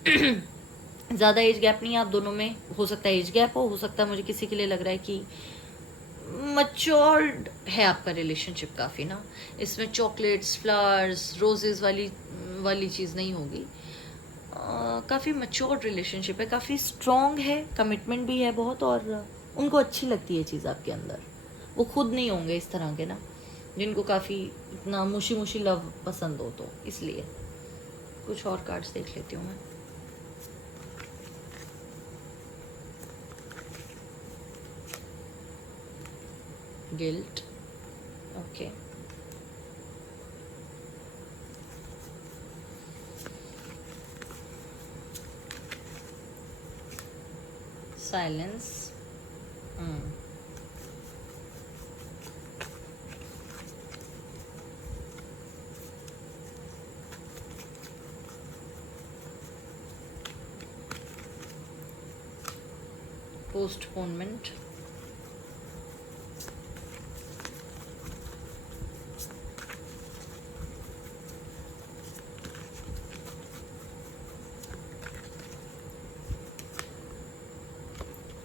ज़्यादा एज गैप नहीं है आप दोनों में, हो सकता है एज गैप हो सकता है मुझे किसी के लिए लग रहा है कि मच्योर्ड है आपका रिलेशनशिप काफ़ी ना, इसमें चॉकलेट्स, फ्लावर्स, रोजेज़ वाली चीज़ नहीं होगी। काफ़ी मच्योर्ड रिलेशनशिप है, काफ़ी स्ट्रॉन्ग है, कमिटमेंट भी है बहुत, और उनको अच्छी लगती है चीज़ आपके अंदर। वो खुद नहीं होंगे इस तरह के ना, जिनको काफ़ी इतना मुशी मुशी लव पसंद हो, तो इसलिए कुछ और कार्ड्स देख लेती हूँ मैं। Guilt, okay, silence, postponement,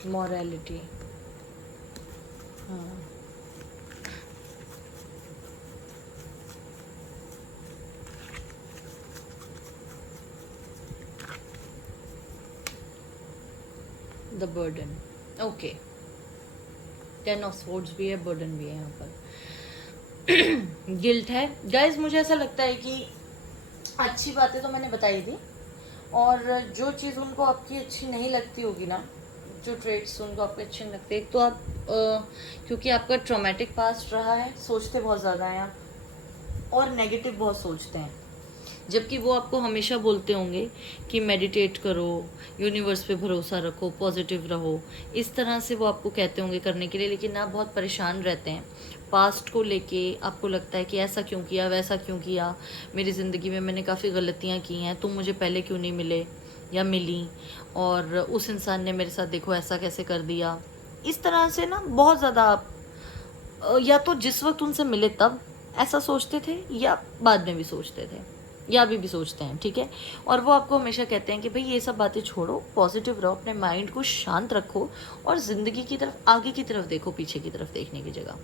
morality, the burden, okay, 10 of swords भी है, बर्डन भी है यहाँ पर, गिल्ट है। गाइज मुझे ऐसा लगता है कि अच्छी बातें तो मैंने बताई थी, और जो चीज़ उनको आपकी अच्छी नहीं लगती होगी ना, जो ट्रेट्स उनको आपके अच्छे नहीं लगते, एक तो आप क्योंकि आपका ट्रॉमेटिक पास्ट रहा है, सोचते बहुत ज़्यादा हैं आप, और नेगेटिव बहुत सोचते हैं, जबकि वो आपको हमेशा बोलते होंगे कि मेडिटेट करो, यूनिवर्स पे भरोसा रखो, पॉजिटिव रहो, इस तरह से वो आपको कहते होंगे करने के लिए, लेकिन आप बहुत परेशान रहते हैं पास्ट को लेके। आपको लगता है कि ऐसा क्यों किया, वैसा क्यों किया, मेरी ज़िंदगी में मैंने काफ़ी गलतियाँ की हैं, तुम मुझे पहले क्यों नहीं मिले या मिली, और उस इंसान ने मेरे साथ देखो ऐसा कैसे कर दिया। इस तरह से ना बहुत ज़्यादा आप या तो जिस वक्त उनसे मिले तब ऐसा सोचते थे, या बाद में भी सोचते थे, या अभी भी सोचते हैं, ठीक है। और वो आपको हमेशा कहते हैं कि भाई ये सब बातें छोड़ो, पॉजिटिव रहो, अपने माइंड को शांत रखो और ज़िंदगी की तरफ, आगे की तरफ देखो, पीछे की तरफ देखने की जगह।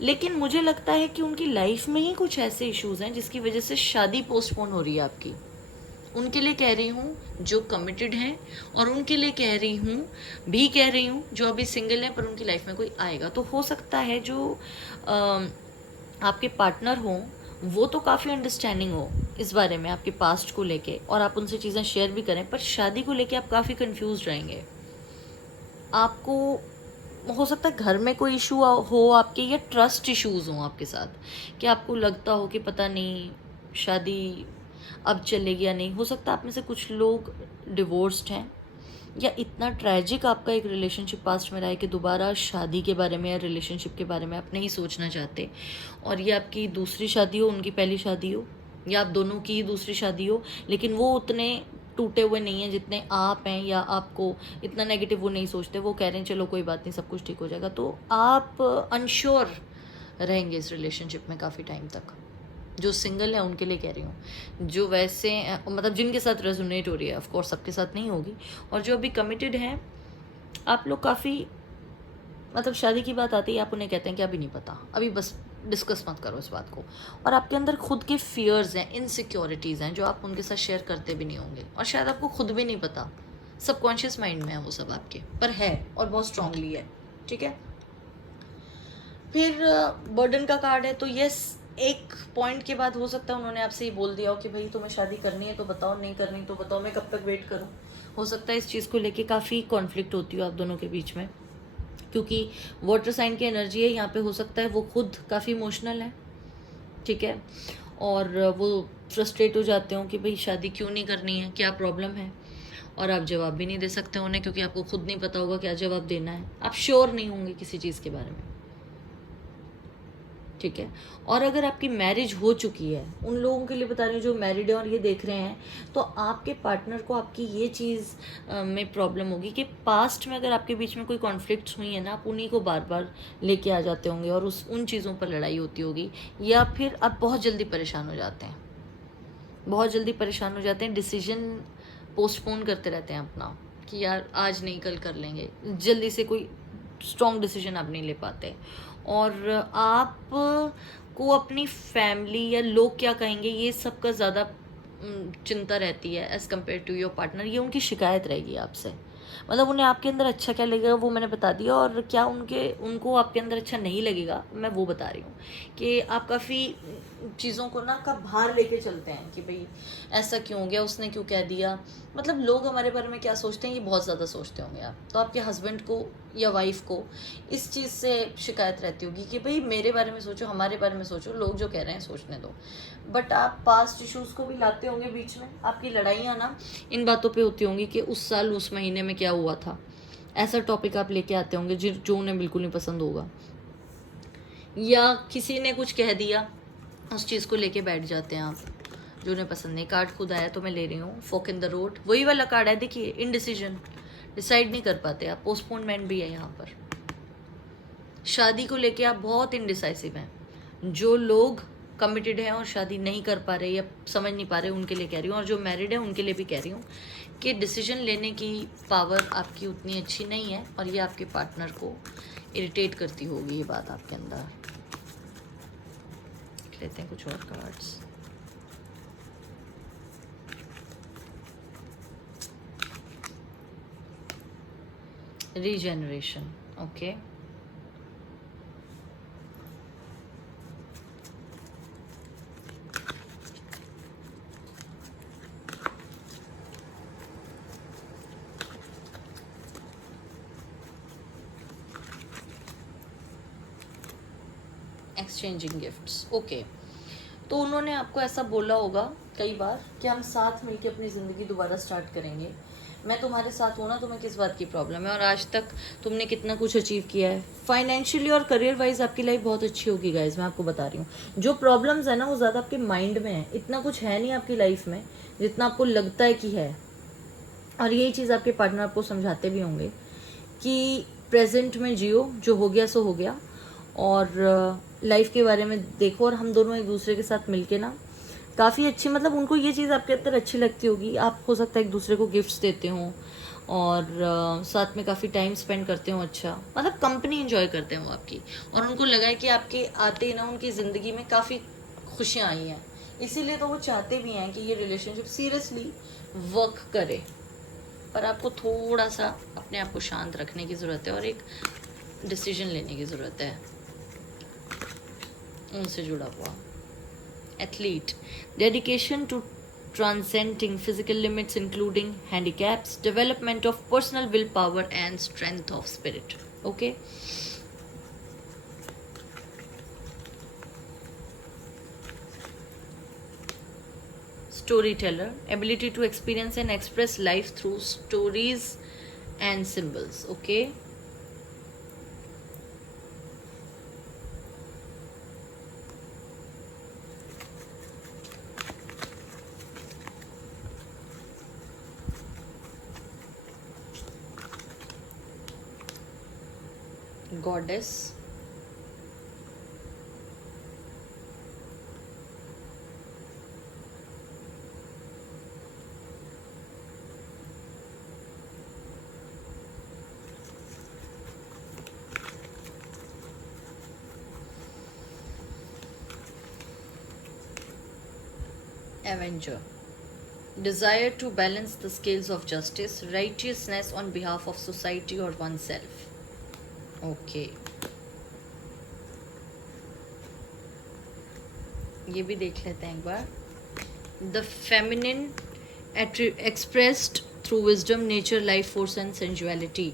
लेकिन मुझे लगता है कि उनकी लाइफ में ही कुछ ऐसे इश्यूज़ हैं जिसकी वजह से शादी पोस्टपोन हो रही है आपकी। उनके लिए कह रही हूँ जो कमिटेड हैं, और उनके लिए कह रही हूँ जो अभी सिंगल हैं पर उनकी लाइफ में कोई आएगा। तो हो सकता है जो आपके पार्टनर हों वो तो काफ़ी अंडरस्टैंडिंग हो इस बारे में आपके पास्ट को लेके, और आप उनसे चीज़ें शेयर भी करें, पर शादी को लेके आप काफ़ी कंफ्यूज रहेंगे। आपको हो सकता है घर में कोई इशू हो आपके, या ट्रस्ट इश्यूज हों आपके साथ, कि आपको लगता हो कि पता नहीं शादी अब चलेगी या नहीं। हो सकता है आप में से कुछ लोग डिवोर्स्ड हैं, या इतना ट्रैजिक आपका एक रिलेशनशिप पास्ट में रहा है कि दोबारा शादी के बारे में या रिलेशनशिप के बारे में आप नहीं सोचना चाहते, और ये आपकी दूसरी शादी हो, उनकी पहली शादी हो, या आप दोनों की दूसरी शादी हो, लेकिन वो उतने टूटे हुए नहीं हैं जितने आप हैं, या आपको इतना नेगेटिव वो नहीं सोचते, वो कह रहे हैं चलो कोई बात नहीं, सब कुछ ठीक हो जाएगा। तो आप अनश्योर रहेंगे इस रिलेशनशिप में काफ़ी टाइम तक। जो सिंगल है उनके लिए कह रही हूँ, जो वैसे मतलब जिनके साथ रेजोनेट हो रही है, ऑफ कोर्स सबके साथ नहीं होगी, और जो अभी कमिटेड हैं, आप लोग काफ़ी, मतलब शादी की बात आती है आप उन्हें कहते हैं कि अभी नहीं पता, अभी बस डिस्कस मत करो इस बात को। और आपके अंदर खुद के फियर्स हैं, इनसिक्योरिटीज़ हैं जो आप उनके साथ शेयर करते भी नहीं होंगे, और शायद आपको खुद भी नहीं पता, सबकॉन्शियस माइंड में है वो सब आपके, पर है और बहुत स्ट्रांगली है, ठीक है। फिर बर्डन का कार्ड है, तो यस, एक पॉइंट के बाद हो सकता है उन्होंने आपसे ये बोल दिया हो कि भाई तुम्हें शादी करनी है तो बताओ, नहीं करनी तो बताओ, मैं कब तक वेट करूं। हो सकता है इस चीज़ को लेके काफ़ी कॉन्फ्लिक्ट होती हो आप दोनों के बीच में, क्योंकि वाटर साइन की एनर्जी है यहाँ पे। हो सकता है वो खुद काफ़ी इमोशनल है, ठीक है, और वो फ्रस्ट्रेट हो जाते हो कि भाई शादी क्यों नहीं करनी है, क्या प्रॉब्लम है, और आप जवाब भी नहीं दे सकते उन्हें, क्योंकि आपको खुद नहीं पता होगा क्या जवाब देना है, आप श्योर नहीं होंगे किसी चीज़ के बारे में, ठीक है। और अगर आपकी मैरिज हो चुकी है, उन लोगों के लिए बता रही हूँ जो मैरिड है और ये देख रहे हैं, तो आपके पार्टनर को आपकी ये चीज़ में प्रॉब्लम होगी कि पास्ट में अगर आपके बीच में कोई कॉन्फ्लिक्ट्स हुई है ना, आप उन्हीं को बार बार लेके आ जाते होंगे और उन चीज़ों पर लड़ाई होती होगी, या फिर आप बहुत जल्दी परेशान हो जाते हैं, डिसीजन पोस्टपोन करते रहते हैं अपना, कि यार आज नहीं कल कर लेंगे, जल्दी से कोई स्ट्रॉन्ग डिसीजन आप नहीं ले पाते, और आप को अपनी फैमिली या लोग क्या कहेंगे ये सब का ज़्यादा चिंता रहती है as compare to your partner. ये उनकी शिकायत रहेगी आपसे, मतलब उन्हें आपके अंदर अच्छा क्या लगेगा वो मैंने बता दिया, और क्या उनको आपके अंदर अच्छा नहीं लगेगा मैं वो बता रही हूँ, कि आप काफ़ी चीज़ों को ना का भार लेके चलते हैं कि भाई ऐसा क्यों हो गया, उसने क्यों कह दिया, मतलब लोग हमारे बारे में क्या सोचते हैं ये बहुत ज़्यादा सोचते होंगे आप। तो आपके हस्बैंड को या वाइफ को इस चीज़ से शिकायत रहती होगी कि भाई मेरे बारे में सोचो, हमारे बारे में सोचो, लोग जो कह रहे हैं सोचने दो। बट आप पास्ट इश्यूज़ को भी लाते होंगे बीच में, आपकी लड़ाइयाँ ना इन बातों पे होती होंगी कि उस साल उस महीने में क्या हुआ था, ऐसा टॉपिक आप लेके आते होंगे जो उन्हें बिल्कुल नहीं पसंद होगा, या किसी ने कुछ कह दिया उस चीज़ को लेके बैठ जाते हैं आप, जो उन्हें पसंद नहीं। कार्ड खुद आया तो मैं ले रही हूँ, फॉक इन द रोड, वही वाला कार्ड है, देखिए, इनडिसीजन, डिसाइड नहीं कर पाते आप, पोस्टपोनमेंट भी है यहाँ पर। शादी को लेके आप बहुत इनडिसाइसिव हैं। जो लोग कमिटेड हैं और शादी नहीं कर पा रहे या समझ नहीं पा रहे उनके लिए कह रही हूँ, और जो मैरिड है उनके लिए भी कह रही हूँ कि डिसीजन लेने की पावर आपकी उतनी अच्छी नहीं है, और ये आपके पार्टनर को इरिटेट करती होगी ये बात आपके अंदर। लेते हैं कुछ और cards. Regeneration, okay, exchanging gifts, okay. तो उन्होंने आपको ऐसा बोला होगा कई बार कि हम साथ मिलकर अपनी ज़िंदगी दोबारा स्टार्ट करेंगे, मैं तुम्हारे साथ हूँ ना, तुम्हें किस बात की प्रॉब्लम है, और आज तक तुमने कितना कुछ अचीव किया है। फाइनेंशियली और करियर वाइज आपकी लाइफ बहुत अच्छी होगी गाइज, मैं आपको बता रही हूँ। जो प्रॉब्लम्स है ना वो ज़्यादा आपके माइंड में है, इतना कुछ है नहीं आपकी लाइफ में जितना आपको लगता है कि है। और यही चीज़ आपके पार्टनर आपको समझाते भी होंगे कि प्रेजेंट में जियो, जो हो गया सो हो गया, और लाइफ के बारे में देखो। और हम दोनों एक दूसरे के साथ मिलके ना काफ़ी अच्छी, मतलब उनको ये चीज़ आपके अंदर अच्छी लगती होगी। आप हो सकता है एक दूसरे को गिफ्ट्स देते हो और साथ में काफ़ी टाइम स्पेंड करते हो, अच्छा मतलब कंपनी एंजॉय करते हो आपकी, और उनको लगा है कि आपके आते ही ना उनकी ज़िंदगी में काफ़ी खुशियाँ आई हैं, इसीलिए तो वो चाहते भी हैं कि ये रिलेशनशिप सीरियसली वर्क करे। पर आपको थोड़ा सा अपने आप को शांत रखने की ज़रूरत है और एक डिसीजन लेने की ज़रूरत है उनसे जुड़ा हुआ। Athlete, dedication to transcending physical limits including handicaps, development of personal willpower and strength of spirit. Okay, storyteller, ability to experience and express life through stories and symbols. Okay, goddess, avenger, desire to balance the scales of justice, righteousness on behalf of society or oneself. Okay, ये भी देख लेते हैं एक बार। The feminine expressed through wisdom, nature, life force and sensuality.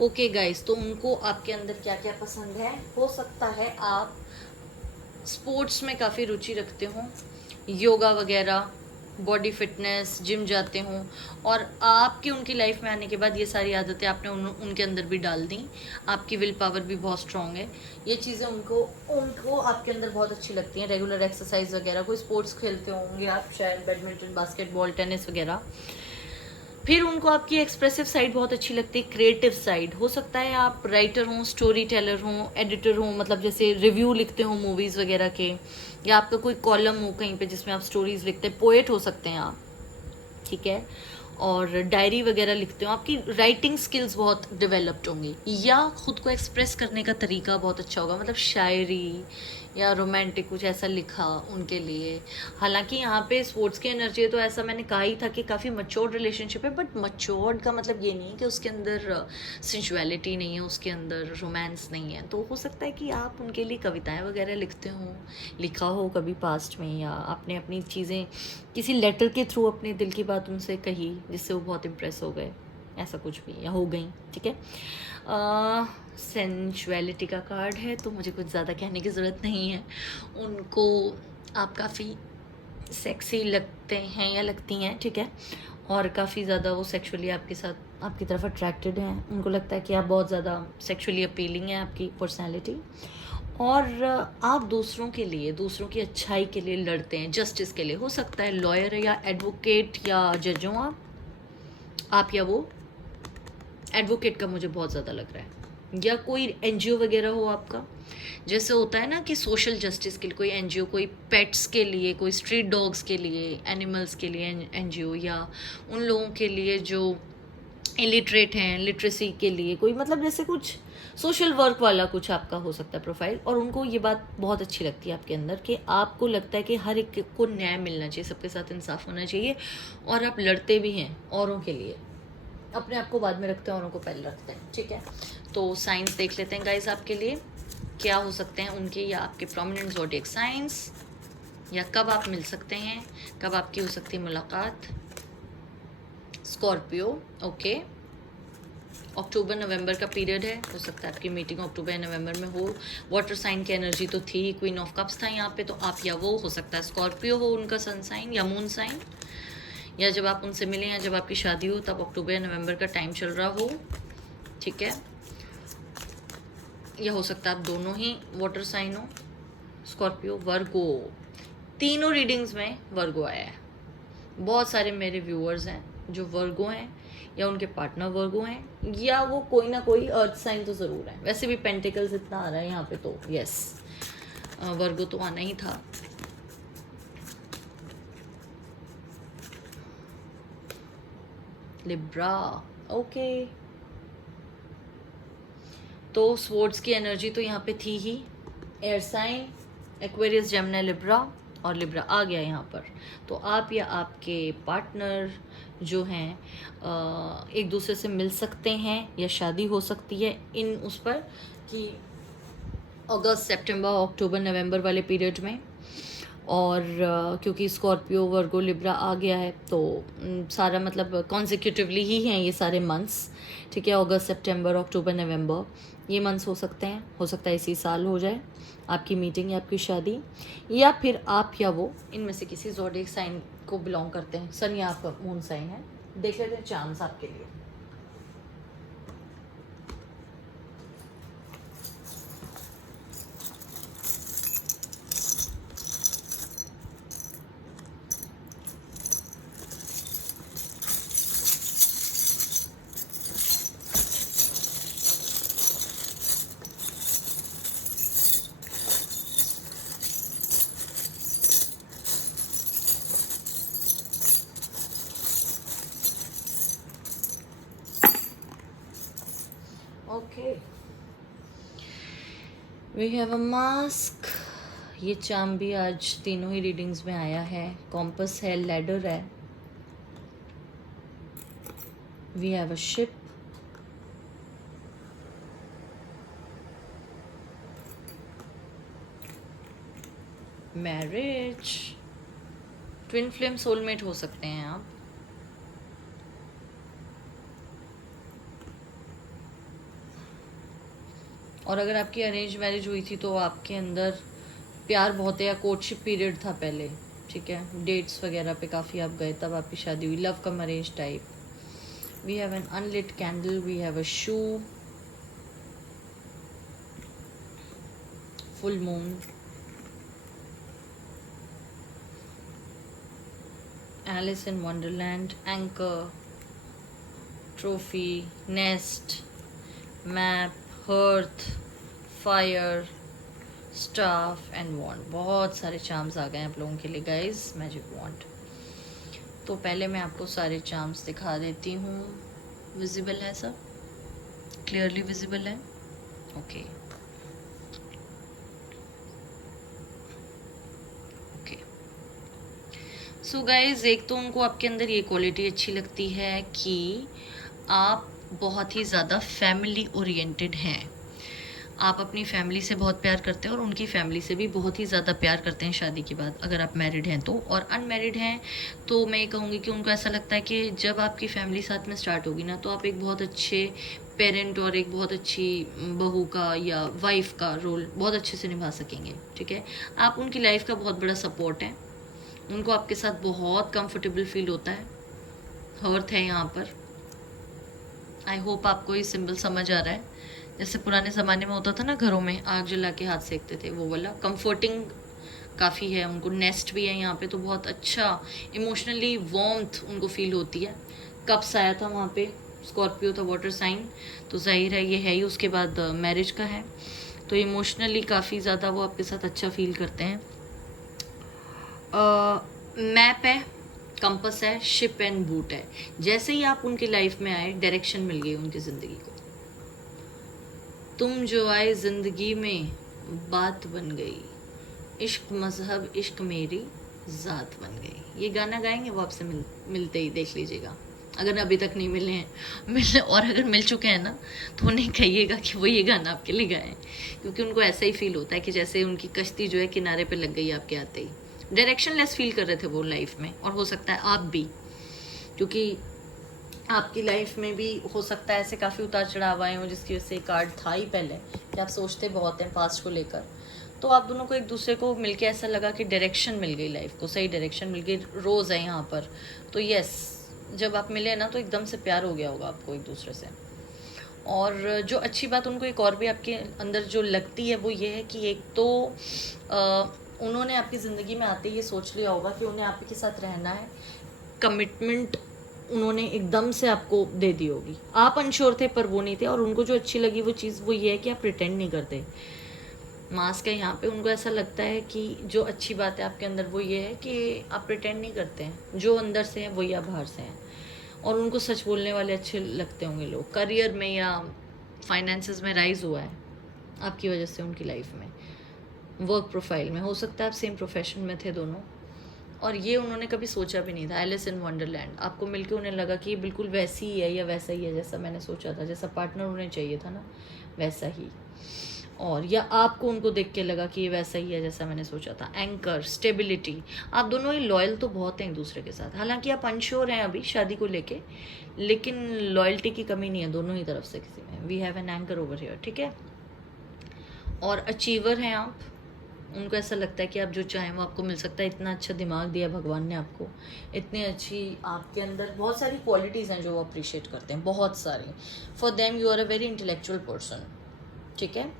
Okay guys, तो उनको आपके अंदर क्या क्या पसंद है? हो सकता है आप स्पोर्ट्स में काफ़ी रुचि रखते हो, योगा वगैरह, बॉडी फिटनेस, जिम जाते हों, और आपकी उनकी लाइफ में आने के बाद ये सारी आदतें आपने उनके अंदर भी डाल दी। आपकी विल पावर भी बहुत स्ट्रांग है, ये चीज़ें उनको उनको आपके अंदर बहुत अच्छी लगती हैं। रेगुलर एक्सरसाइज वगैरह, कोई स्पोर्ट्स खेलते होंगे आप शायद, बैडमिंटन, बास्केटबॉल, टेनिस वगैरह। फिर उनको आपकी एक्सप्रेसिव साइड बहुत अच्छी लगती है, क्रिएटिव साइड। हो सकता है आप राइटर हों, स्टोरी टेलर हों, एडिटर हों, मतलब जैसे रिव्यू लिखते हो मूवीज़ वगैरह के, या आपका कोई कॉलम हो कहीं पे जिसमें आप स्टोरीज लिखते हैं, पोएट हो सकते हैं आप, ठीक है, और डायरी वगैरह लिखते हो। आपकी राइटिंग स्किल्स बहुत डेवलप्ड होंगी, या खुद को एक्सप्रेस करने का तरीका बहुत अच्छा होगा, मतलब शायरी या रोमांटिक कुछ ऐसा लिखा उनके लिए। हालांकि यहाँ पे स्पोर्ट्स की एनर्जी है, तो ऐसा मैंने कहा ही था कि काफ़ी मच्योर्ड रिलेशनशिप है, बट मच्योर्ड का मतलब ये नहीं कि उसके अंदर सेंसुअलिटी नहीं है, उसके अंदर रोमांस नहीं है। तो हो सकता है कि आप उनके लिए कविताएं वगैरह लिखते हो, लिखा हो कभी पास्ट में, या आपने अपनी चीज़ें किसी लेटर के थ्रू अपने दिल की बात उनसे कही जिससे वो बहुत इम्प्रेस हो गए, ऐसा कुछ भी, या हो गई, ठीक है। सेंशुअलिटी का कार्ड है, तो मुझे कुछ ज़्यादा कहने की ज़रूरत नहीं है। उनको आप काफ़ी सेक्सी लगते हैं या लगती हैं, ठीक है, और काफ़ी ज़्यादा वो सेक्सुअली आपके साथ, आपकी तरफ अट्रैक्टेड हैं। उनको लगता है कि आप बहुत ज़्यादा सेक्सुअली अपीलिंग है आपकी पर्सनैलिटी, और आप दूसरों के लिए, दूसरों की अच्छाई के लिए लड़ते हैं, जस्टिस के लिए। हो सकता है लॉयर या एडवोकेट या जज हो आप, या वो एडवोकेट का मुझे बहुत ज़्यादा लग रहा है, या कोई एनजीओ वगैरह हो आपका। जैसे होता है ना कि सोशल जस्टिस के लिए कोई एनजीओ, कोई पेट्स के लिए, कोई स्ट्रीट डॉग्स के लिए, एनिमल्स के लिए एनजीओ, या उन लोगों के लिए जो इलिटरेट हैं, लिटरेसी के लिए कोई, मतलब जैसे कुछ सोशल वर्क वाला कुछ आपका हो सकता है प्रोफाइल। और उनको ये बात बहुत अच्छी लगती है आपके अंदर कि आपको लगता है कि हर एक को न्याय मिलना चाहिए, सबके साथ इंसाफ होना चाहिए, और आप लड़ते भी हैं औरों के लिए। अपने आप को बाद में रखते हैं, औरों को पहले रखते हैं, ठीक है। तो साइंस देख लेते हैं गाइस आपके लिए क्या हो सकते हैं उनके, या आपके प्रोमिनेंट ज़ोडिएक साइंस, या कब आप मिल सकते हैं, कब आपकी हो सकती है मुलाकात। स्कॉर्पियो, ओके, अक्टूबर नवंबर का पीरियड है, हो सकता है आपकी मीटिंग अक्टूबर या नवंबर में हो। वाटर साइन की एनर्जी तो थी, क्वीन ऑफ कप्स था यहाँ पे, तो आप या वो हो सकता है स्कॉर्पियो हो उनका सन साइन या मून साइन, या जब आप उनसे मिलें या जब आपकी शादी हो तब अक्टूबर या नवंबर का टाइम चल रहा हो, ठीक है। या हो सकता है आप दोनों ही वाटर साइन हो, स्कॉर्पियो वर्गो। तीनों रीडिंग्स में वर्गो आया है। बहुत सारे मेरे व्यूअर्स हैं जो वर्गो हैं या उनके पार्टनर वर्गो हैं, या वो कोई ना कोई अर्थ साइन तो ज़रूर है। वैसे भी पेंटिकल्स इतना आ रहा है यहाँ पे, तो यस वर्गो तो आना ही था। Libra, okay. तो स्वॉर्ड्स की एनर्जी तो यहाँ पे थी ही। Air sign Aquarius, Gemini, Libra, और लिब्रा आ गया यहाँ पर। तो आप या आपके पार्टनर जो हैं एक दूसरे से मिल सकते हैं या शादी हो सकती है इन उस पर कि अगस्त, सितंबर, अक्टूबर, नवंबर वाले पीरियड में। और क्योंकि स्कॉर्पियो, वर्गो, लिब्रा आ गया है तो सारा मतलब कॉन्जिक्यूटिवली ही हैं ये सारे मंथ्स, ठीक है। अगस्त, सितंबर, अक्टूबर, नवंबर ये मंथ्स हो सकते हैं। हो सकता है इसी साल हो जाए आपकी मीटिंग या आपकी शादी, या फिर आप या वो इनमें से किसी ज़ोडिएक साइन को बिलोंग करते हैं। सन या आपका मून साइन है। देख लेते हैं चांस आपके लिए। Okay, we have a mask. ये चार्म भी आज तीनों ही रीडिंग्स में आया है। कॉम्पस है, लैडर है, we have a ship, marriage. Twin flame soulmate हो सकते हैं आप। और अगर आपकी अरेंज मैरिज हुई थी तो आपके अंदर प्यार बहुत है या कोर्टशिप पीरियड था पहले, ठीक है। डेट्स वगैरह पे काफ़ी आप गए, तब आपकी शादी हुई। Love cum arrange type. We have an unlit candle, we have a shoe, full moon, Alice in Wonderland, anchor, trophy, nest, map, hearth, fire, staff and wand. बहुत सारे चार्म्स आ गए हैं आप लोगों के लिए गाइस, मैजिक वॉन्ड। तो पहले मैं आपको सारे चार्म्स दिखा देती हूँ। विजिबल है सब, क्लियरली विजिबल है, ओके ओके। सो गाइस, एक तो उनको आपके अंदर ये क्वालिटी अच्छी लगती है कि आप बहुत ही ज़्यादा फैमिली ओरिएंटेड हैं। आप अपनी फैमिली से बहुत प्यार करते हैं और उनकी फैमिली से भी बहुत ही ज़्यादा प्यार करते हैं शादी के बाद, अगर आप मैरिड हैं तो। और अनमैरिड हैं तो मैं ये कहूँगी कि उनको ऐसा लगता है कि जब आपकी फैमिली साथ में स्टार्ट होगी ना, तो आप एक बहुत अच्छे पेरेंट और एक बहुत अच्छी बहू का या वाइफ का रोल बहुत अच्छे से निभा सकेंगे, ठीक है। आप उनकी लाइफ का बहुत बड़ा सपोर्ट है। उनको आपके साथ बहुत कंफर्टेबल फील होता है। हर्थ है यहाँ पर। आई होप आपको ये सिंबल समझ आ रहा है। जैसे पुराने ज़माने में होता था ना, घरों में आग जला के हाथ सेकते थे, वो वाला कंफर्टिंग काफ़ी है उनको। नेस्ट भी है यहाँ पे, तो बहुत अच्छा इमोशनली वार्मथ उनको फील होती है। कप्स आया था वहाँ पे, स्कॉर्पियो था, वाटर साइन, तो जाहिर है ये है ही। उसके बाद मैरिज का है, तो इमोशनली काफ़ी ज़्यादा वो आपके साथ अच्छा फील करते हैं। मैप है, कंपस है, शिप एंड बूट है। जैसे ही आप उनकी लाइफ में आए, डायरेक्शन मिल गई उनकी ज़िंदगी को। तुम जो आए ज़िंदगी में बात बन गई, इश्क मजहब इश्क मेरी ज़ात बन गई। ये गाना गाएंगे वो आपसे मिलते ही, देख लीजिएगा। अगर अभी तक नहीं मिले हैं और अगर मिल चुके हैं ना, तो उन्हें कहिएगा कि वो ये गाना आपके लिए गाएं, क्योंकि उनको ऐसा ही फील होता है कि जैसे उनकी कश्ती जो है किनारे पे लग गई आपके आते ही। डायरेक्शन लेस फील कर रहे थे वो लाइफ में, और हो सकता है आप भी, क्योंकि आपकी लाइफ में भी हो सकता है ऐसे काफ़ी उतार चढ़ाव आए हों, जिसकी वजह से कार्ड था ही पहले कि आप सोचते बहुत हैं पास्ट को लेकर। तो आप दोनों को एक दूसरे को मिलके ऐसा लगा कि डायरेक्शन मिल गई, लाइफ को सही डायरेक्शन मिल गई। रोज़ है यहाँ पर, तो यस, जब आप मिले ना तो एकदम से प्यार हो गया होगा आपको एक दूसरे से। और जो अच्छी बात उनको एक और भी आपके अंदर जो लगती है वो ये है कि एक तो उन्होंने आपकी ज़िंदगी में आते ही ये सोच लिया होगा कि उन्हें आपके साथ रहना है। कमिटमेंट उन्होंने एकदम से आपको दे दी होगी। आप अनश्योर थे पर वो नहीं थे, और उनको जो अच्छी लगी वो चीज़ वो ये है कि आप प्रिटेंड नहीं करते। मास्क है यहाँ पे, उनको ऐसा लगता है कि जो अच्छी बात है आपके अंदर वो ये है कि आप प्रिटेंड नहीं करते हैं, जो अंदर से है वही आप बाहर से हैं। और उनको सच बोलने वाले अच्छे लगते होंगे लोग। करियर में या फाइनेंसेस में राइज हुआ है आपकी वजह से उनकी लाइफ में। वर्क प्रोफाइल में हो सकता है आप सेम प्रोफेशन में थे दोनों, और ये उन्होंने कभी सोचा भी नहीं था। एलिस इन वंडरलैंड आपको मिलके उन्हें लगा कि ये बिल्कुल वैसी ही है या वैसा ही है जैसा मैंने सोचा था, जैसा पार्टनर उन्हें चाहिए था ना वैसा ही। और या आपको उनको देख के लगा कि ये वैसा ही है जैसा मैंने सोचा था। एंकर, स्टेबिलिटी, आप दोनों ही लॉयल तो बहुत हैं एक दूसरे के साथ। हालांकि आप अनश्योर हैं अभी शादी को लेके, लेकिन लॉयल्टी की कमी नहीं है दोनों ही तरफ से किसी में। We have an anchor over here, ठीक है। और अचीवर हैं आप, उनको ऐसा लगता है कि आप जो चाहें वो आपको मिल सकता है। इतना अच्छा दिमाग दिया भगवान ने आपको, इतनी अच्छी आपके अंदर बहुत सारी क्वालिटीज़ हैं जो वो अप्रिशिएट करते हैं, बहुत सारी। For them you are a very intellectual person, ठीक है।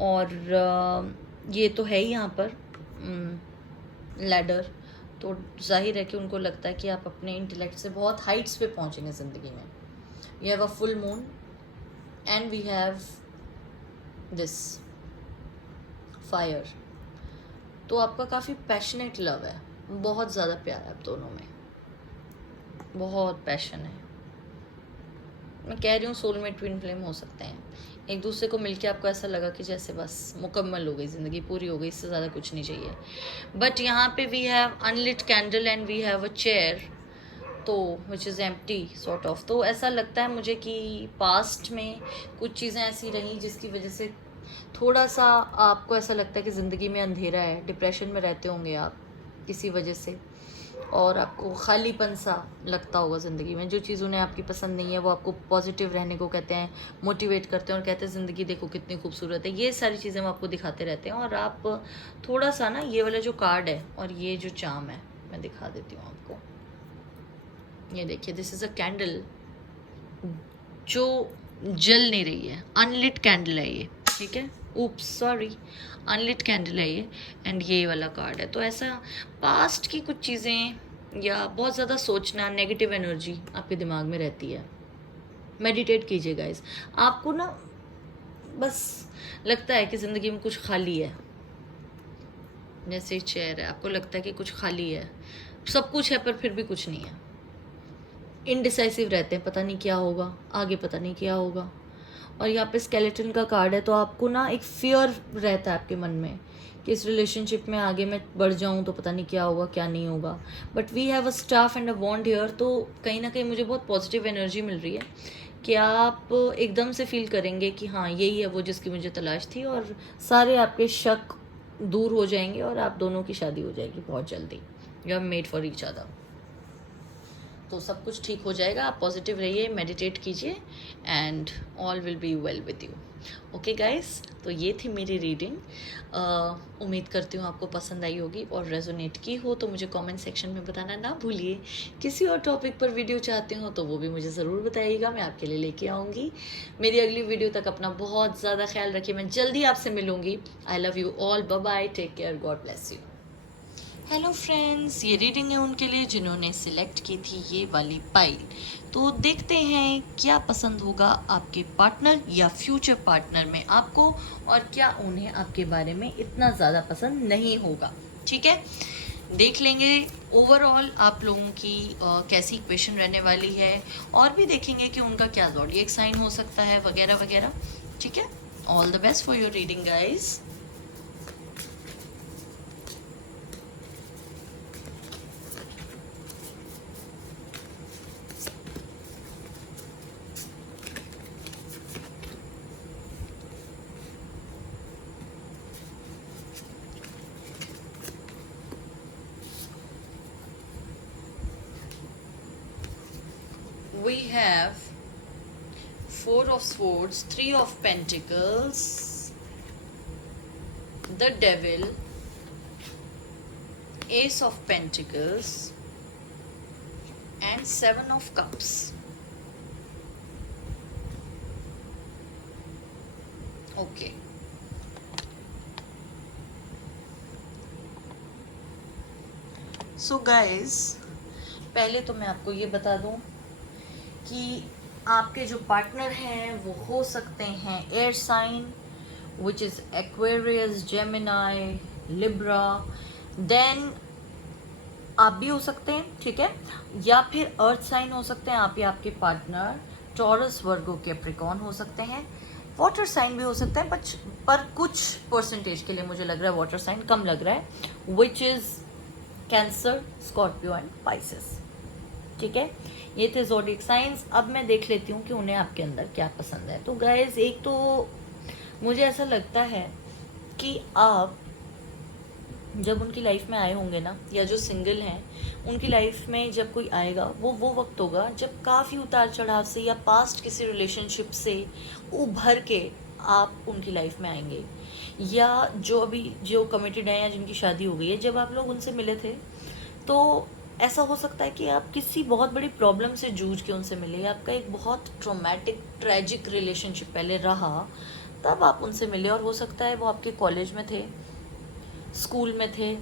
और ये तो है ही यहाँ पर लैडर, तो जाहिर है कि उनको लगता है कि आप अपने इंटेलेक्ट से बहुत हाइट्स पे पहुँचेंगे ज़िंदगी में। We have a full moon and we have this fire. तो आपका काफ़ी पैशनेट लव है, बहुत ज़्यादा प्यार है आप दोनों में, बहुत पैशन है। मैं कह रही हूँ सोलमेट ट्विन फ्लेम हो सकते हैं। एक दूसरे को मिलके आपको ऐसा लगा कि जैसे बस मुकम्मल हो गई ज़िंदगी, पूरी हो गई, इससे ज़्यादा कुछ नहीं चाहिए। बट यहाँ पे we have unlit candle and we have a chair, तो which is empty sort of. तो ऐसा लगता है मुझे कि पास्ट में कुछ चीज़ें ऐसी रहीं जिसकी वजह से थोड़ा सा आपको ऐसा लगता है कि ज़िंदगी में अंधेरा है, डिप्रेशन में रहते होंगे आप किसी वजह से, और आपको खालीपन सा लगता होगा ज़िंदगी में। जो चीज़ उन्हें आपकी पसंद नहीं है वो आपको पॉजिटिव रहने को कहते हैं, मोटिवेट करते हैं और कहते हैं ज़िंदगी देखो कितनी खूबसूरत है। ये सारी चीज़ें वो आपको दिखाते रहते हैं। और आप थोड़ा सा ना, ये वाला जो कार्ड है और ये जो चाम है मैं दिखा देती हूँ आपको। ये देखिए, दिस इज़ अ कैंडल जो जल नहीं रही है, अनलिट कैंडल है ये, ठीक है। ऊप्स सॉरी, अनलिट कैंडल है ये, एंड ये वाला कार्ड है। तो ऐसा पास्ट की कुछ चीज़ें या बहुत ज़्यादा सोचना, नेगेटिव एनर्जी आपके दिमाग में रहती है। मेडिटेट कीजिए गाइस। आपको ना बस लगता है कि ज़िंदगी में कुछ खाली है, जैसे चेयर है, आपको लगता है कि कुछ खाली है, सब कुछ है पर फिर भी कुछ नहीं है। इनडिसाइसिव रहते हैं, पता नहीं क्या होगा आगे, पता नहीं क्या होगा। और यहाँ पे स्केलेटन का कार्ड है, तो आपको ना एक फियर रहता है आपके मन में कि इस रिलेशनशिप में आगे मैं बढ़ जाऊँ तो पता नहीं क्या होगा क्या नहीं होगा। But we have a staff and a wand here, तो कहीं ना कहीं मुझे बहुत पॉजिटिव एनर्जी मिल रही है कि आप एकदम से फील करेंगे कि हाँ यही है वो जिसकी मुझे तलाश थी, और सारे आपके शक दूर हो जाएंगे और आप दोनों की शादी हो जाएगी बहुत जल्दी। You are made for each other, तो सब कुछ ठीक हो जाएगा। आप पॉजिटिव रहिए, मेडिटेट कीजिए and all will be well with you. Okay guys, तो ये थी मेरी रीडिंग। उम्मीद करती हूँ आपको पसंद आई होगी और रेजोनेट की हो तो मुझे कमेंट सेक्शन में बताना ना भूलिए। किसी और टॉपिक पर वीडियो चाहते हो तो वो भी मुझे ज़रूर बताइएगा, मैं आपके लिए लेके आऊँगी। मेरी अगली वीडियो तक अपना बहुत ज़्यादा ख्याल रखिए, मैं जल्दी आपसे मिलूँगी। I love you all, bye bye, take care, God bless you. Hello friends, ये रीडिंग है उनके लिए जिन्होंने सिलेक्ट की थी ये वाली पाइल। तो देखते हैं क्या पसंद होगा आपके पार्टनर या फ्यूचर पार्टनर में आपको, और क्या उन्हें आपके बारे में इतना ज़्यादा पसंद नहीं होगा। ठीक है, देख लेंगे ओवरऑल आप लोगों की कैसी इक्वेशन रहने वाली है, और भी देखेंगे कि उनका क्या ज़ोडिएक साइन हो सकता है वगैरह वगैरह। ठीक है, all the best for your reading guys. we have Four of Swords, Three of Pentacles, the Devil, Ace of Pentacles, and Seven of Cups. Okay. So guys, पहले तो मैं आपको ये बता दूं कि आपके जो पार्टनर हैं वो हो सकते हैं air sign, which is Aquarius, Gemini, Libra, then आप भी हो सकते हैं, ठीक है, या फिर अर्थ साइन हो सकते हैं आप या आपके पार्टनर, टॉरस, वर्गो, कैप्रिकॉर्न हो सकते हैं, वाटर साइन भी हो सकता है, पर कुछ परसेंटेज के लिए मुझे लग रहा है वाटर साइन कम लग रहा है, which is cancer, Scorpio and Pisces, ठीक है। ये थे ज़ोडिएक साइंस। अब मैं देख लेती हूँ कि उन्हें आपके अंदर क्या पसंद है। तो गाइस, एक तो मुझे ऐसा लगता है कि आप जब उनकी लाइफ में आए होंगे ना, या जो सिंगल हैं उनकी लाइफ में जब कोई आएगा, वो वक्त होगा जब काफ़ी उतार चढ़ाव से या पास्ट किसी रिलेशनशिप से उभर के आप उनकी लाइफ में आएंगे, या जो अभी जो कमिटेड हैं या जिनकी शादी हो गई है, जब आप लोग उनसे मिले थे तो ऐसा हो सकता है कि आप किसी बहुत बड़ी प्रॉब्लम से जूझ के उनसे मिले, आपका एक बहुत ट्रॉमेटिक ट्रेजिक रिलेशनशिप पहले रहा, तब आप उनसे मिले। और हो सकता है वो आपके कॉलेज में थे, स्कूल में थे,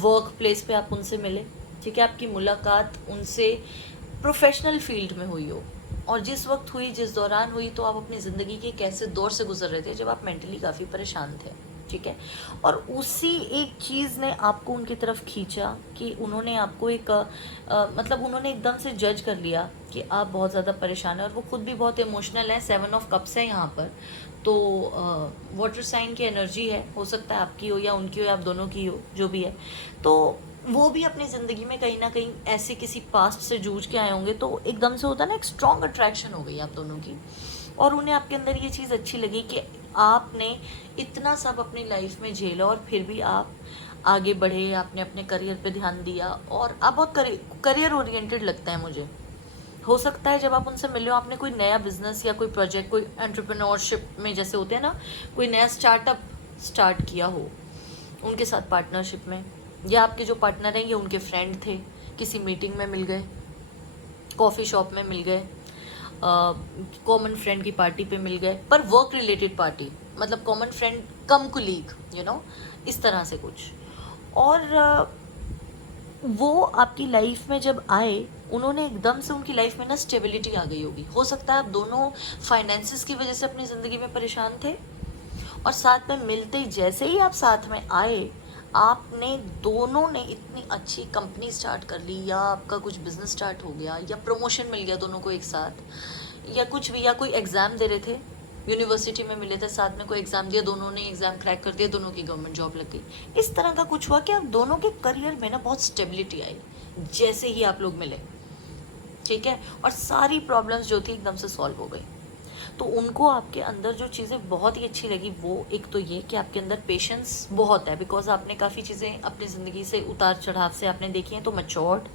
वर्क प्लेस पे आप उनसे मिले, ठीक है, आपकी मुलाकात उनसे प्रोफेशनल फील्ड में हुई हो, और जिस वक्त हुई, जिस दौरान हुई, तो आप अपनी ज़िंदगी के एक ऐसे दौर से गुजर रहे थे जब आप मेंटली काफ़ी परेशान थे, ठीक है, और उसी एक चीज़ ने आपको उनकी तरफ खींचा कि उन्होंने आपको एक मतलब उन्होंने एकदम से जज कर लिया कि आप बहुत ज़्यादा परेशान हैं, और वो खुद भी बहुत इमोशनल है। 7 ऑफ कप्स है यहाँ पर, तो वाटर साइन की एनर्जी है, हो सकता है आपकी हो या उनकी हो या आप दोनों की हो, जो भी है, तो वो भी अपनी ज़िंदगी में कहीं ना कहीं ऐसे किसी पास्ट से जूझ के आए होंगे, तो एकदम से होता है ना, एक स्ट्रॉन्ग अट्रैक्शन हो गई आप दोनों की, और उन्हें आपके अंदर ये चीज़ अच्छी लगी कि आपने इतना सब अपनी लाइफ में झेला और फिर भी आप आगे बढ़े, आपने अपने करियर पे ध्यान दिया, और आप बहुत करियर ओरिएंटेड लगता है मुझे। हो सकता है जब आप उनसे मिले हो आपने कोई नया बिजनेस या कोई प्रोजेक्ट, कोई एंटरप्रेन्योरशिप में जैसे होते हैं ना, कोई नया स्टार्टअप स्टार्ट किया हो उनके साथ पार्टनरशिप में, या आपके जो पार्टनर हैं ये उनके फ्रेंड थे, किसी मीटिंग में मिल गए, कॉफ़ी शॉप में मिल गए, कॉमन फ्रेंड की पार्टी पे मिल गए, पर वर्क रिलेटेड पार्टी, मतलब common friend come colleague, you know, इस तरह से कुछ। और वो आपकी लाइफ में जब आए, उन्होंने एकदम से उनकी लाइफ में ना स्टेबिलिटी आ गई होगी। हो सकता है आप दोनों फाइनेंसिस की वजह से अपनी ज़िंदगी में परेशान थे, और साथ में मिलते ही जैसे ही आप साथ में आए, आपने दोनों ने इतनी अच्छी कंपनी स्टार्ट कर ली, या आपका कुछ बिजनेस स्टार्ट हो गया, या प्रमोशन मिल गया दोनों को एक साथ, या कुछ भी, या कोई एग्ज़ाम दे रहे थे, यूनिवर्सिटी में मिले थे, साथ में कोई एग्ज़ाम दिया, दोनों ने एग्ज़ाम क्रैक कर दिया, दोनों की गवर्नमेंट जॉब लग गई। इस तरह का कुछ हुआ कि आप दोनों के करियर में ना बहुत स्टेबिलिटी आई जैसे ही आप लोग मिले, ठीक है, और सारी प्रॉब्लम्स जो थी एकदम से सॉल्व हो गई। तो उनको आपके अंदर जो चीज़ें बहुत ही अच्छी लगी, वो एक तो ये कि आपके अंदर पेशेंस बहुत है, बिकॉज आपने काफ़ी चीज़ें अपनी ज़िंदगी से उतार चढ़ाव से आपने देखी हैं, तो मैच्योर्ड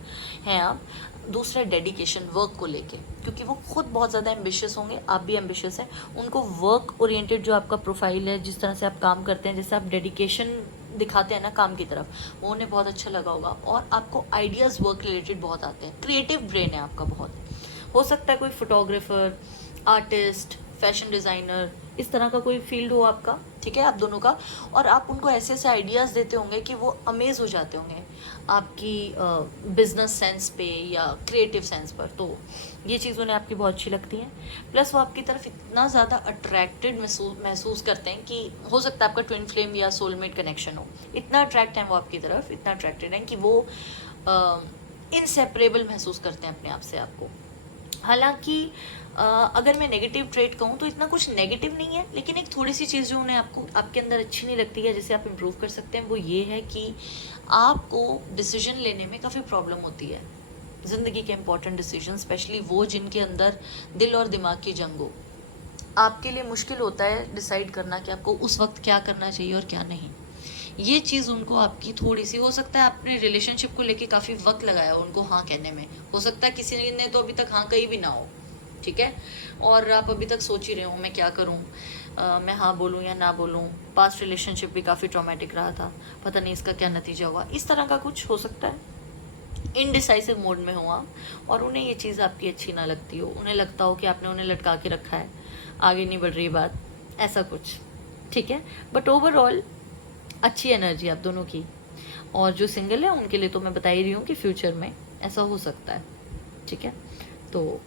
हैं आप। दूसरा, डेडिकेशन वर्क को लेके, क्योंकि वो खुद बहुत ज़्यादा एम्बिशियस होंगे, आप भी एम्बिशियस हैं, उनको वर्क ओरिएंटेड जो आपका प्रोफाइल है, जिस तरह से आप काम करते हैं, जैसे आप डेडिकेशन दिखाते हैं ना काम की तरफ, वो उन्हें बहुत अच्छा लगा होगा, और आपको आइडियाज़ वर्क रिलेटेड बहुत आते हैं, क्रिएटिव ब्रेन है आपका बहुत। हो सकता है कोई फोटोग्राफर, आर्टिस्ट, फैशन डिज़ाइनर, इस तरह का कोई फील्ड हो आपका, ठीक है, आप दोनों का, और आप उनको ऐसे ऐसे आइडियाज़ देते होंगे कि वो अमेज़ हो जाते होंगे आपकी बिजनेस सेंस पे या क्रिएटिव सेंस पर। तो ये चीज़ उन्हें आपकी बहुत अच्छी लगती है। प्लस वो आपकी तरफ इतना ज़्यादा अट्रैक्टेड महसूस करते हैं कि हो सकता है आपका ट्विन फ्लेम या सोलमेट कनेक्शन हो, इतना अट्रैक्ट हैं वो आपकी तरफ, इतना अट्रैक्टेड हैं कि वो इनसेपरेबल महसूस करते हैं अपने आप से आपको। हालांकि अगर मैं नेगेटिव ट्रेट कहूँ तो इतना कुछ नेगेटिव नहीं है, लेकिन एक थोड़ी सी चीज़ जो उन्हें आपके अंदर अच्छी नहीं लगती है, जिसे आप इम्प्रूव कर सकते हैं, वो ये है कि आपको डिसीजन लेने में काफ़ी प्रॉब्लम होती है। ज़िंदगी के इंपॉर्टेंट डिसीजन, स्पेशली वो जिनके अंदर दिल और दिमाग की जंग हो, आपके लिए मुश्किल होता है डिसाइड करना कि आपको उस वक्त क्या करना चाहिए और क्या नहीं। ये चीज़ उनको आपकी थोड़ी सी, हो सकता है आपने रिलेशनशिप को लेके काफ़ी वक्त लगाया उनको हाँ कहने में, हो सकता है किसी ने तो अभी तक हाँ कही भी ना हो, ठीक है, और आप अभी तक सोच ही रहे हो मैं क्या करूँ, मैं हाँ बोलूँ या ना बोलूँ, पास्ट रिलेशनशिप भी काफ़ी ट्रॉमेटिक रहा था, पता नहीं इसका क्या नतीजा हुआ, इस तरह का कुछ हो सकता है। इनडिसाइसिव मोड में हो आप और उन्हें ये चीज़ आपकी अच्छी ना लगती हो, उन्हें लगता हो कि आपने उन्हें लटका के रखा है, आगे नहीं बढ़ रही बात, ऐसा कुछ, ठीक है। बट ओवरऑल अच्छी एनर्जी आप दोनों की, और जो सिंगल है उनके लिए तो मैं बता ही रही हूँ कि फ्यूचर में ऐसा हो सकता है, ठीक है। तो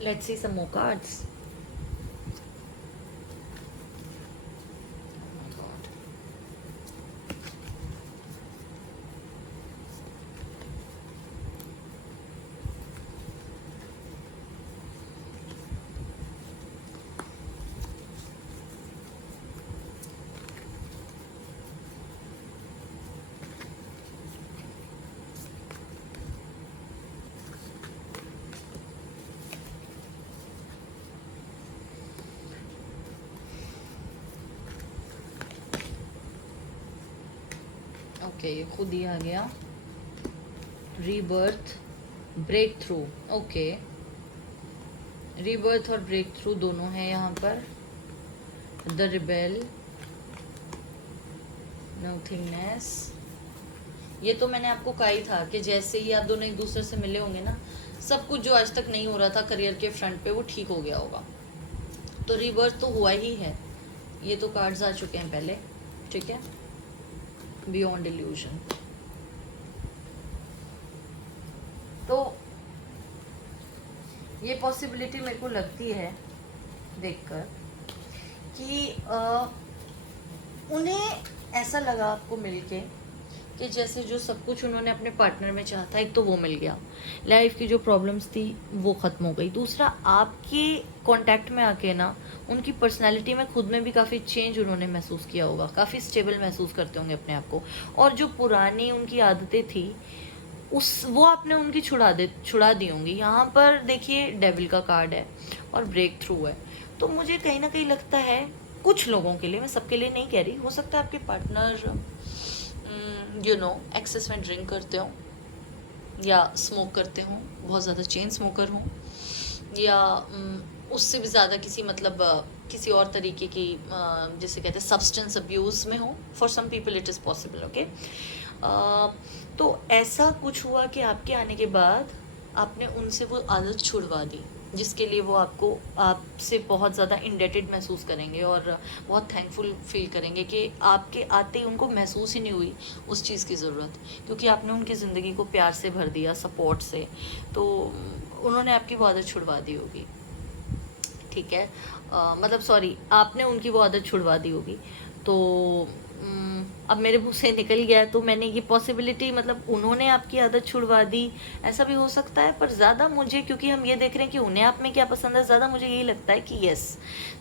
let's see some more cards. Okay, ये खुद ही आ गया, rebirth, break through. Okay, rebirth और ब्रेक थ्रू दोनों है यहाँ पर। द रिबेल, नथिंगनेस, ये तो मैंने आपको कहा ही था कि जैसे ही आप दोनों एक दूसरे से मिले होंगे ना, सब कुछ जो आज तक नहीं हो रहा था करियर के फ्रंट पे वो ठीक हो गया होगा। तो रीबर्थ तो हुआ ही है, ये तो कार्ड्स आ चुके हैं पहले, ठीक है। बियॉन्ड इल्यूजन, तो ये पॉसिबिलिटी मेरे को लगती है देखकर कि उन्हें ऐसा लगा आपको मिलके कि जैसे जो सब कुछ उन्होंने अपने पार्टनर में चाहा था, एक तो वो मिल गया, लाइफ की जो प्रॉब्लम्स थी वो ख़त्म हो गई, दूसरा आपके कांटेक्ट में आके ना उनकी पर्सनालिटी में खुद में भी काफ़ी चेंज उन्होंने महसूस किया होगा, काफ़ी स्टेबल महसूस करते होंगे अपने आप को, और जो पुरानी उनकी आदतें थी वो आपने उनकी छुड़ा दी होंगी। यहाँ पर देखिए डेविल का कार्ड है और ब्रेक थ्रू है, तो मुझे कहीं ना कहीं लगता है कुछ लोगों के लिए, मैं सबके लिए नहीं कह रही, हो सकता है आपके पार्टनर एक्सेस में ड्रिंक करते हो या स्मोक करते हो, बहुत ज़्यादा चेन स्मोकर हो, या उससे भी ज़्यादा किसी किसी और तरीके की जिसे कहते हैं सब्सटेंस अब्यूज़ में हो। For some people it is possible, okay. तो ऐसा कुछ हुआ कि आपके आने के बाद आपने उनसे वो आदत छुड़वा दी, जिसके लिए वो आपसे बहुत ज़्यादा इंडेटेड महसूस करेंगे और बहुत थैंकफुल फील करेंगे कि आपके आते ही उनको महसूस ही नहीं हुई उस चीज़ की ज़रूरत, क्योंकि आपने उनकी ज़िंदगी को प्यार से भर दिया, सपोर्ट से, तो उन्होंने आपकी वो आदत छुड़वा दी होगी, ठीक है। सॉरी, आपने उनकी वो आदत छुड़वा दी होगी। तो अब मेरे मुँह से निकल गया, तो मैंने ये पॉसिबिलिटी, उन्होंने आपकी आदत छुड़वा दी, ऐसा भी हो सकता है। पर ज़्यादा मुझे, क्योंकि हम ये देख रहे हैं कि उन्हें आप में क्या पसंद है, ज़्यादा मुझे यही लगता है कि yes,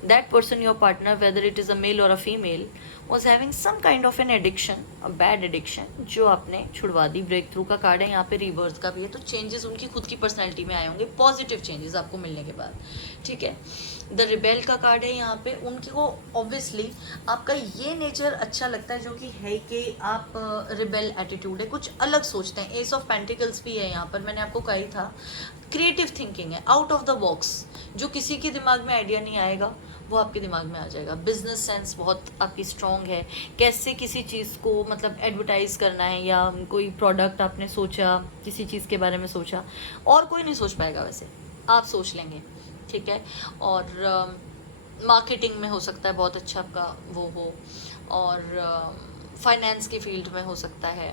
that person, your partner, whether it is a male or a female, was having some kind of an addiction, a bad addiction, जो आपने छुड़वा दी। ब्रेक थ्रू का कार्ड है, यहाँ पे रिवर्स का भी है, तो चेंजेस उनकी खुद की पर्सनैलिटी में आए होंगे, पॉजिटिव चेंजेस आपको मिलने के बाद, ठीक है। द रिबेल का कार्ड है यहाँ पे, उनको ऑब्वियसली आपका ये नेचर अच्छा लगता है, जो कि है कि आप रिबेल एटीट्यूड है, कुछ अलग सोचते हैं। एस ऑफ पेंटिकल्स भी है यहाँ पर, मैंने आपको कहा ही था, क्रिएटिव थिंकिंग है, आउट ऑफ द बॉक्स, जो किसी के दिमाग में आइडिया नहीं आएगा वो आपके दिमाग में आ जाएगा। बिजनेस सेंस बहुत आपकी स्ट्रॉन्ग है, कैसे किसी चीज़ को एडवर्टाइज़ करना है, या कोई प्रोडक्ट आपने सोचा, किसी चीज़ के बारे में सोचा, और कोई नहीं सोच पाएगा, वैसे आप सोच लेंगे, ठीक है। और मार्केटिंग में हो सकता है बहुत अच्छा आपका वो हो, और फाइनेंस की फील्ड में हो सकता है,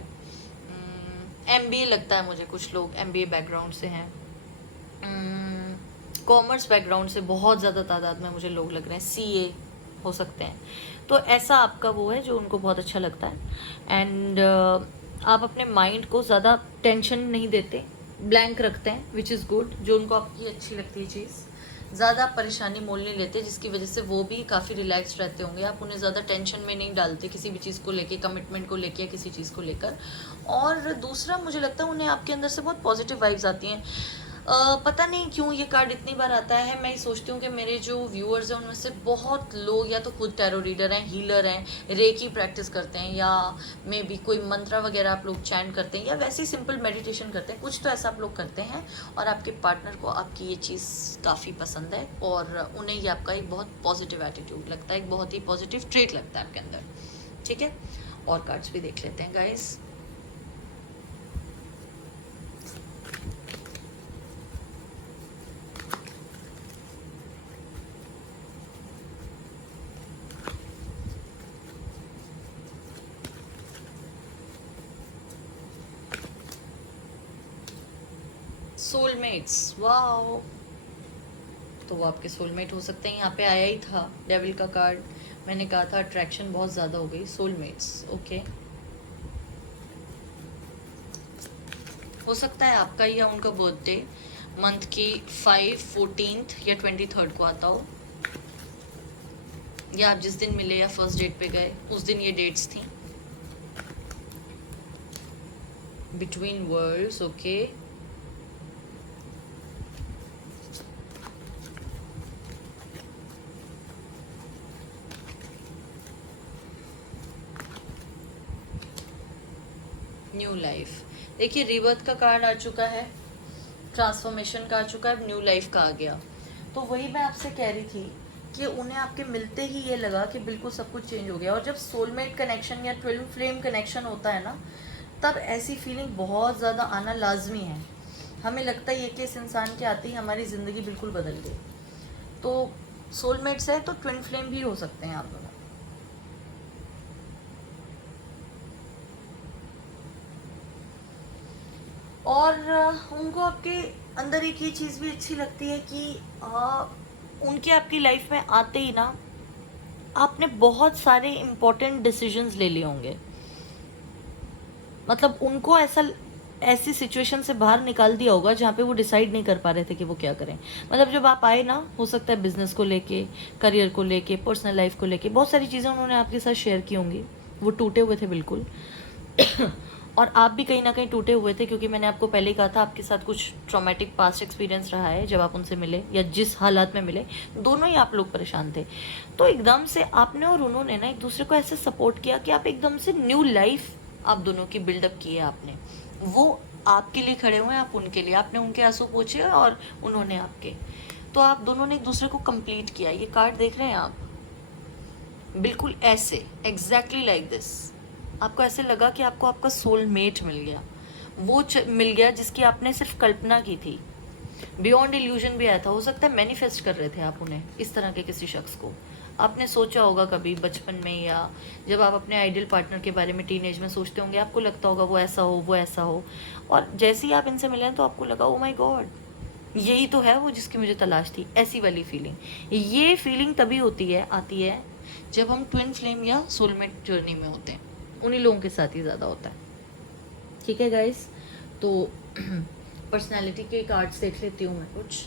एमबीए लगता है मुझे, कुछ लोग एमबीए बैकग्राउंड से हैं, कॉमर्स बैकग्राउंड से बहुत ज़्यादा तादाद में मुझे लोग लग रहे हैं, सीए हो सकते हैं। तो ऐसा आपका वो है जो उनको बहुत अच्छा लगता है, एंड आप अपने माइंड को ज़्यादा टेंशन नहीं देते, ब्लैंक रखते हैं, विच इज़ गुड, जो उनको आपकी अच्छी लगती है चीज़, ज़्यादा परेशानी मोल नहीं लेते, जिसकी वजह से वो भी काफ़ी रिलैक्स रहते होंगे, आप उन्हें ज़्यादा टेंशन में नहीं डालते किसी भी चीज़ को लेके, कमिटमेंट को लेके, किसी चीज़ को लेकर। और दूसरा मुझे लगता है उन्हें आपके अंदर से बहुत पॉजिटिव वाइब्स आती हैं, पता नहीं क्यों ये कार्ड इतनी बार आता है। मैं सोचती हूँ कि मेरे जो व्यूअर्स हैं उनमें से बहुत लोग या तो खुद टैरो रीडर हैं, हीलर हैं, रेकी प्रैक्टिस करते हैं, या मे बी कोई मंत्रा वगैरह आप लोग चैंट करते हैं, या वैसे ही सिंपल मेडिटेशन करते हैं। कुछ तो ऐसा आप लोग करते हैं और आपके पार्टनर को आपकी ये चीज़ काफ़ी पसंद है और उन्हें ये आपका एक बहुत पॉजिटिव एटीट्यूड लगता है, एक बहुत ही पॉजिटिव ट्रेट लगता है आपके अंदर। ठीक है, और कार्ड्स भी देख लेते हैं गाइस। सोलमेट्स, वाओ, तो वो आपके सोलमेट हो सकते हैं। यहाँ पे आया ही था डेविल का कार्ड, मैंने कहा था अट्रैक्शन बहुत ज़्यादा हो गई। सोलमेट्स, ओके, हो सकता है आपका या उनका बर्थडे मंथ की 5, 14 या 23 को आता हो, या आप जिस दिन मिले या फर्स्ट डेट पे गए उस दिन ये डेट्स थी। Between worlds, okay, new life, देखिए रिबर्थ का कार्ड आ चुका है, ट्रांसफॉर्मेशन का आ चुका है, न्यू लाइफ का आ गया। तो वही मैं आपसे कह रही थी कि उन्हें आपके मिलते ही ये लगा कि बिल्कुल सब कुछ चेंज हो गया। और जब सोलमेट कनेक्शन या ट्विन फ्लेम कनेक्शन होता है ना, तब ऐसी फीलिंग बहुत ज़्यादा आना लाजमी है। हमें लगता ही है कि इस इंसान के आते ही हमारी ज़िंदगी बिल्कुल बदल गई। तो सोलमेट्स है तो ट्विन फ्लेम भी हो सकते हैं आप दोनों। और उनको आपके अंदर एक ये चीज़ भी अच्छी लगती है कि उनके आपकी लाइफ में आते ही ना आपने बहुत सारे इम्पोर्टेंट डिसीजंस ले लिए होंगे। मतलब उनको ऐसी सिचुएशन से बाहर निकाल दिया होगा जहाँ पे वो डिसाइड नहीं कर पा रहे थे कि वो क्या करें। मतलब जब आप आए ना, हो सकता है बिजनेस को लेके, करियर को लेके, पर्सनल लाइफ को लेके बहुत सारी चीज़ें उन्होंने आपके साथ शेयर की होंगी। वो टूटे हुए थे बिल्कुल और आप भी कहीं ना कहीं टूटे हुए थे, क्योंकि मैंने आपको पहले ही कहा था आपके साथ कुछ ट्रॉमेटिक पास्ट एक्सपीरियंस रहा है। जब आप उनसे मिले या जिस हालात में मिले, दोनों ही आप लोग परेशान थे। तो एकदम से आपने और उन्होंने ना एक दूसरे को ऐसे सपोर्ट किया कि आप एकदम से न्यू लाइफ आप दोनों की बिल्डअप की है आपने। वो आपके लिए खड़े हुए हैं, आप उनके लिए, आपने उनके आंसू पोंछे और उन्होंने आपके। तो आप दोनों ने एक दूसरे को कंप्लीट किया। ये कार्ड देख रहे हैं आप, बिल्कुल ऐसे एग्जैक्टली लाइक दिस। आपको ऐसे लगा कि आपको आपका सोलमेट मिल गया, वो मिल गया जिसकी आपने सिर्फ कल्पना की थी। बियॉन्ड इल्यूजन भी आया था। हो सकता है मैनिफेस्ट कर रहे थे आप उन्हें, इस तरह के किसी शख्स को आपने सोचा होगा कभी बचपन में, या जब आप अपने आइडियल पार्टनर के बारे में टीनेज में सोचते होंगे, आपको लगता होगा वो ऐसा हो, वो ऐसा हो। और जैसे ही आप इनसे मिले तो आपको लगा ओ माय गॉड, यही तो है वो जिसकी मुझे तलाश थी। ऐसी वाली फीलिंग, ये फीलिंग तभी आती है जब हम ट्विन फ्लेम या सोलमेट जर्नी में होते हैं। उन्हीं लोगों के साथ ही ज़्यादा होता है। ठीक है गाइस, तो पर्सनालिटी के कार्ड्स देख लेती हूँ मैं कुछ।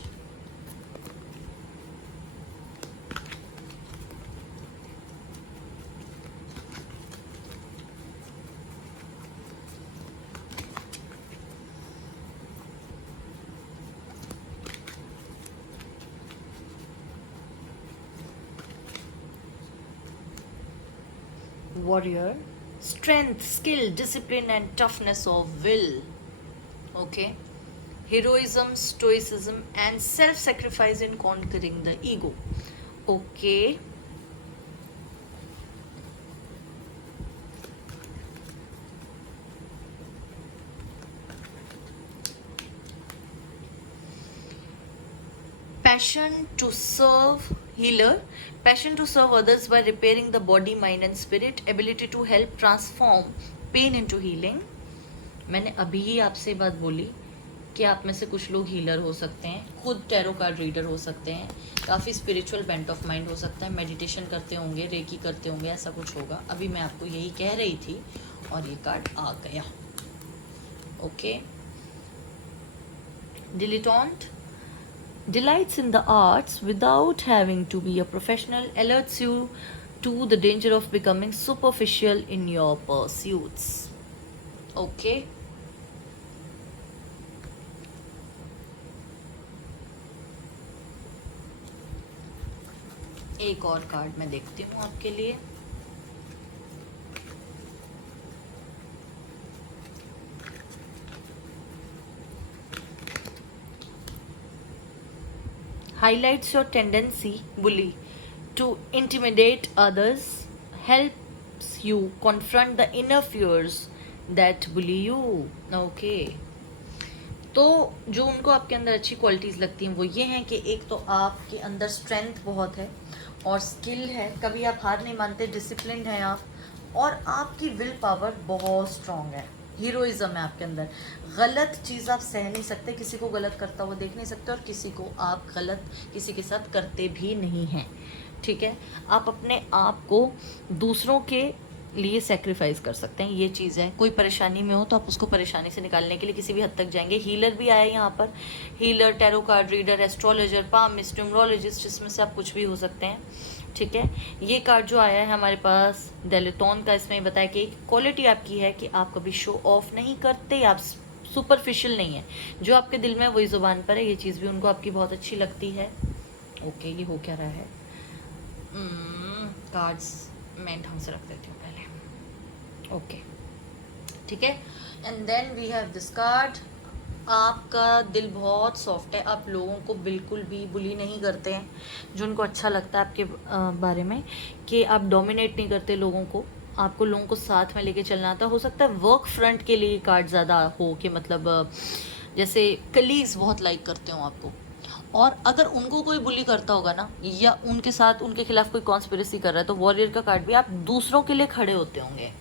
Warrior, strength, skill, discipline and toughness of will. Okay, heroism, stoicism and self-sacrifice in conquering the ego. Okay, passion to serve, healer, passion to serve others by repairing the body, mind and spirit, ability to help transform pain into healing. मैंने अभी ही आपसे बात बोली कि आप में से कुछ लोग हीलर हो सकते हैं, खुद टैरो कार्ड रीडर हो सकते हैं, काफ़ी स्पिरिचुअल बेंट ऑफ माइंड हो सकता है, मेडिटेशन करते होंगे, रेकी करते होंगे, ऐसा कुछ होगा। अभी मैं आपको यही कह रही थी और ये कार्ड आ गया। Okay, dilettante, delights in the arts without having to be a professional, alerts you to the danger of becoming superficial in your pursuits. Okay, एक और कार्ड मैं देखती हूँ आपके लिए। highlights your tendency bully to intimidate others, helps you confront the inner fears that bully you. Okay. तो जो उनको आपके अंदर अच्छी क्वालिटीज़ लगती हैं वो ये हैं कि एक तो आपके अंदर स्ट्रेंथ बहुत है और स्किल है, कभी आप हार नहीं मानते, डिसिप्लिन है आप, और आपकी विल पावर बहुत स्ट्रांग है, हीरोइज्म है आपके अंदर। गलत चीज़ आप सह नहीं सकते, किसी को गलत करता हुआ देख नहीं सकते, और किसी को आप गलत किसी के साथ करते भी नहीं हैं, ठीक है। आप अपने आप को दूसरों के लिए सेक्रीफाइस कर सकते हैं, ये चीज़ है। कोई परेशानी में हो तो आप उसको परेशानी से निकालने के लिए किसी भी हद तक जाएंगे। हीलर भी आया यहाँ पर, healer, tarot card reader, astrologer, palmist, numerologist, जिसमें से आप कुछ भी हो सकते हैं, ठीक है। ये कार्ड जो आया है हमारे पास डेलेटोन का, इसमें बताया कि एक क्वालिटी आपकी है कि आप कभी शो ऑफ नहीं करते, आप सुपरफिशियल नहीं है, जो आपके दिल में वही ज़ुबान पर है। ये चीज़ भी उनको आपकी बहुत अच्छी लगती है। ओके, ये हो क्या रहा है? कार्ड्स मैं ढंग से रख देती हूँ पहले। ओके, ठीक है। And then we have this card. आपका दिल बहुत सॉफ्ट है, आप लोगों को बिल्कुल भी बुली नहीं करते हैं, जो उनको अच्छा लगता है आपके बारे में, कि आप डोमिनेट नहीं करते लोगों को, आपको लोगों को साथ में लेके चलना आता। हो सकता है वर्क फ्रंट के लिए कार्ड ज़्यादा हो, कि मतलब जैसे कलीग्स बहुत लाइक करते हो आपको, और अगर उनको कोई बुली करता होगा ना, या उनके साथ उनके खिलाफ कोई कॉन्स्पिरेसी कर रहा है, तो वॉरियर का कार्ड भी, आप दूसरों के लिए खड़े होते होंगे।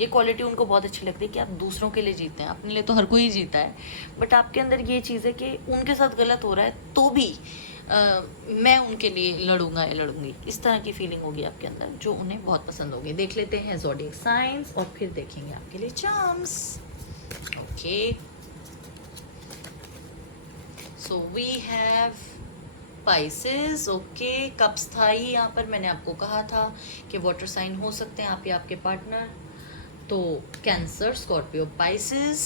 ये क्वालिटी उनको बहुत अच्छी लगती है कि आप दूसरों के लिए जीते हैं, अपने लिए तो हर कोई जीता है, बट आपके अंदर ये चीज़ है कि उनके साथ गलत हो रहा है तो भी मैं उनके लिए लड़ूंगा या लड़ूंगी, इस तरह की फीलिंग होगी आपके अंदर, जो उन्हें बहुत पसंद होगी। देख लेते हैं ज़ोडिएक साइंस और फिर देखेंगे आपके लिए charms. Okay, so we have Pisces. Okay, कब स्थाई, यहाँ पर मैंने आपको कहा था कि वाटर साइन हो सकते हैं आप या आपके पार्टनर, तो कैंसर, स्कॉर्पियो, पाइसेस,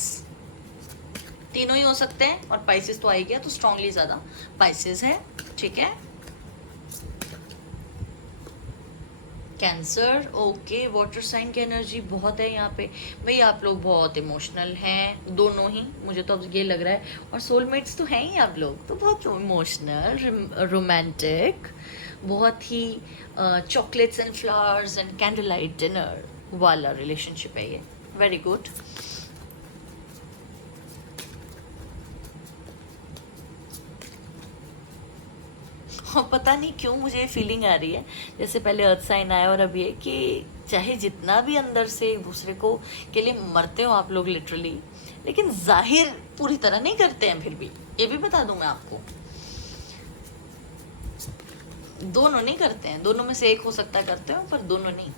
तीनों ही हो सकते हैं, और पाइसेस तो आ ही गया तो स्ट्रांगली ज़्यादा पाइसेस है, ठीक है। कैंसर, ओके, वाटर साइन की एनर्जी बहुत है यहाँ पे। भाई आप लोग बहुत इमोशनल हैं, दोनों ही, मुझे तो अब ये लग रहा है, और सोलमेट्स तो हैं ही आप लोग, तो बहुत इमोशनल, रोमांटिक, बहुत ही chocolates and flowers and candle light dinner वाला रिलेशनशिप है ये। Very good. और पता नहीं क्यों मुझे ये फीलिंग आ रही है, जैसे पहले अर्थ साइन आया और अब ये, कि चाहे जितना भी अंदर से एक दूसरे को के लिए मरते हो आप लोग लिटरली, लेकिन जाहिर पूरी तरह नहीं करते हैं। फिर भी ये भी बता दूं मैं आपको, दोनों नहीं करते हैं, दोनों में से एक हो सकता है करते हो, पर दोनों नहीं।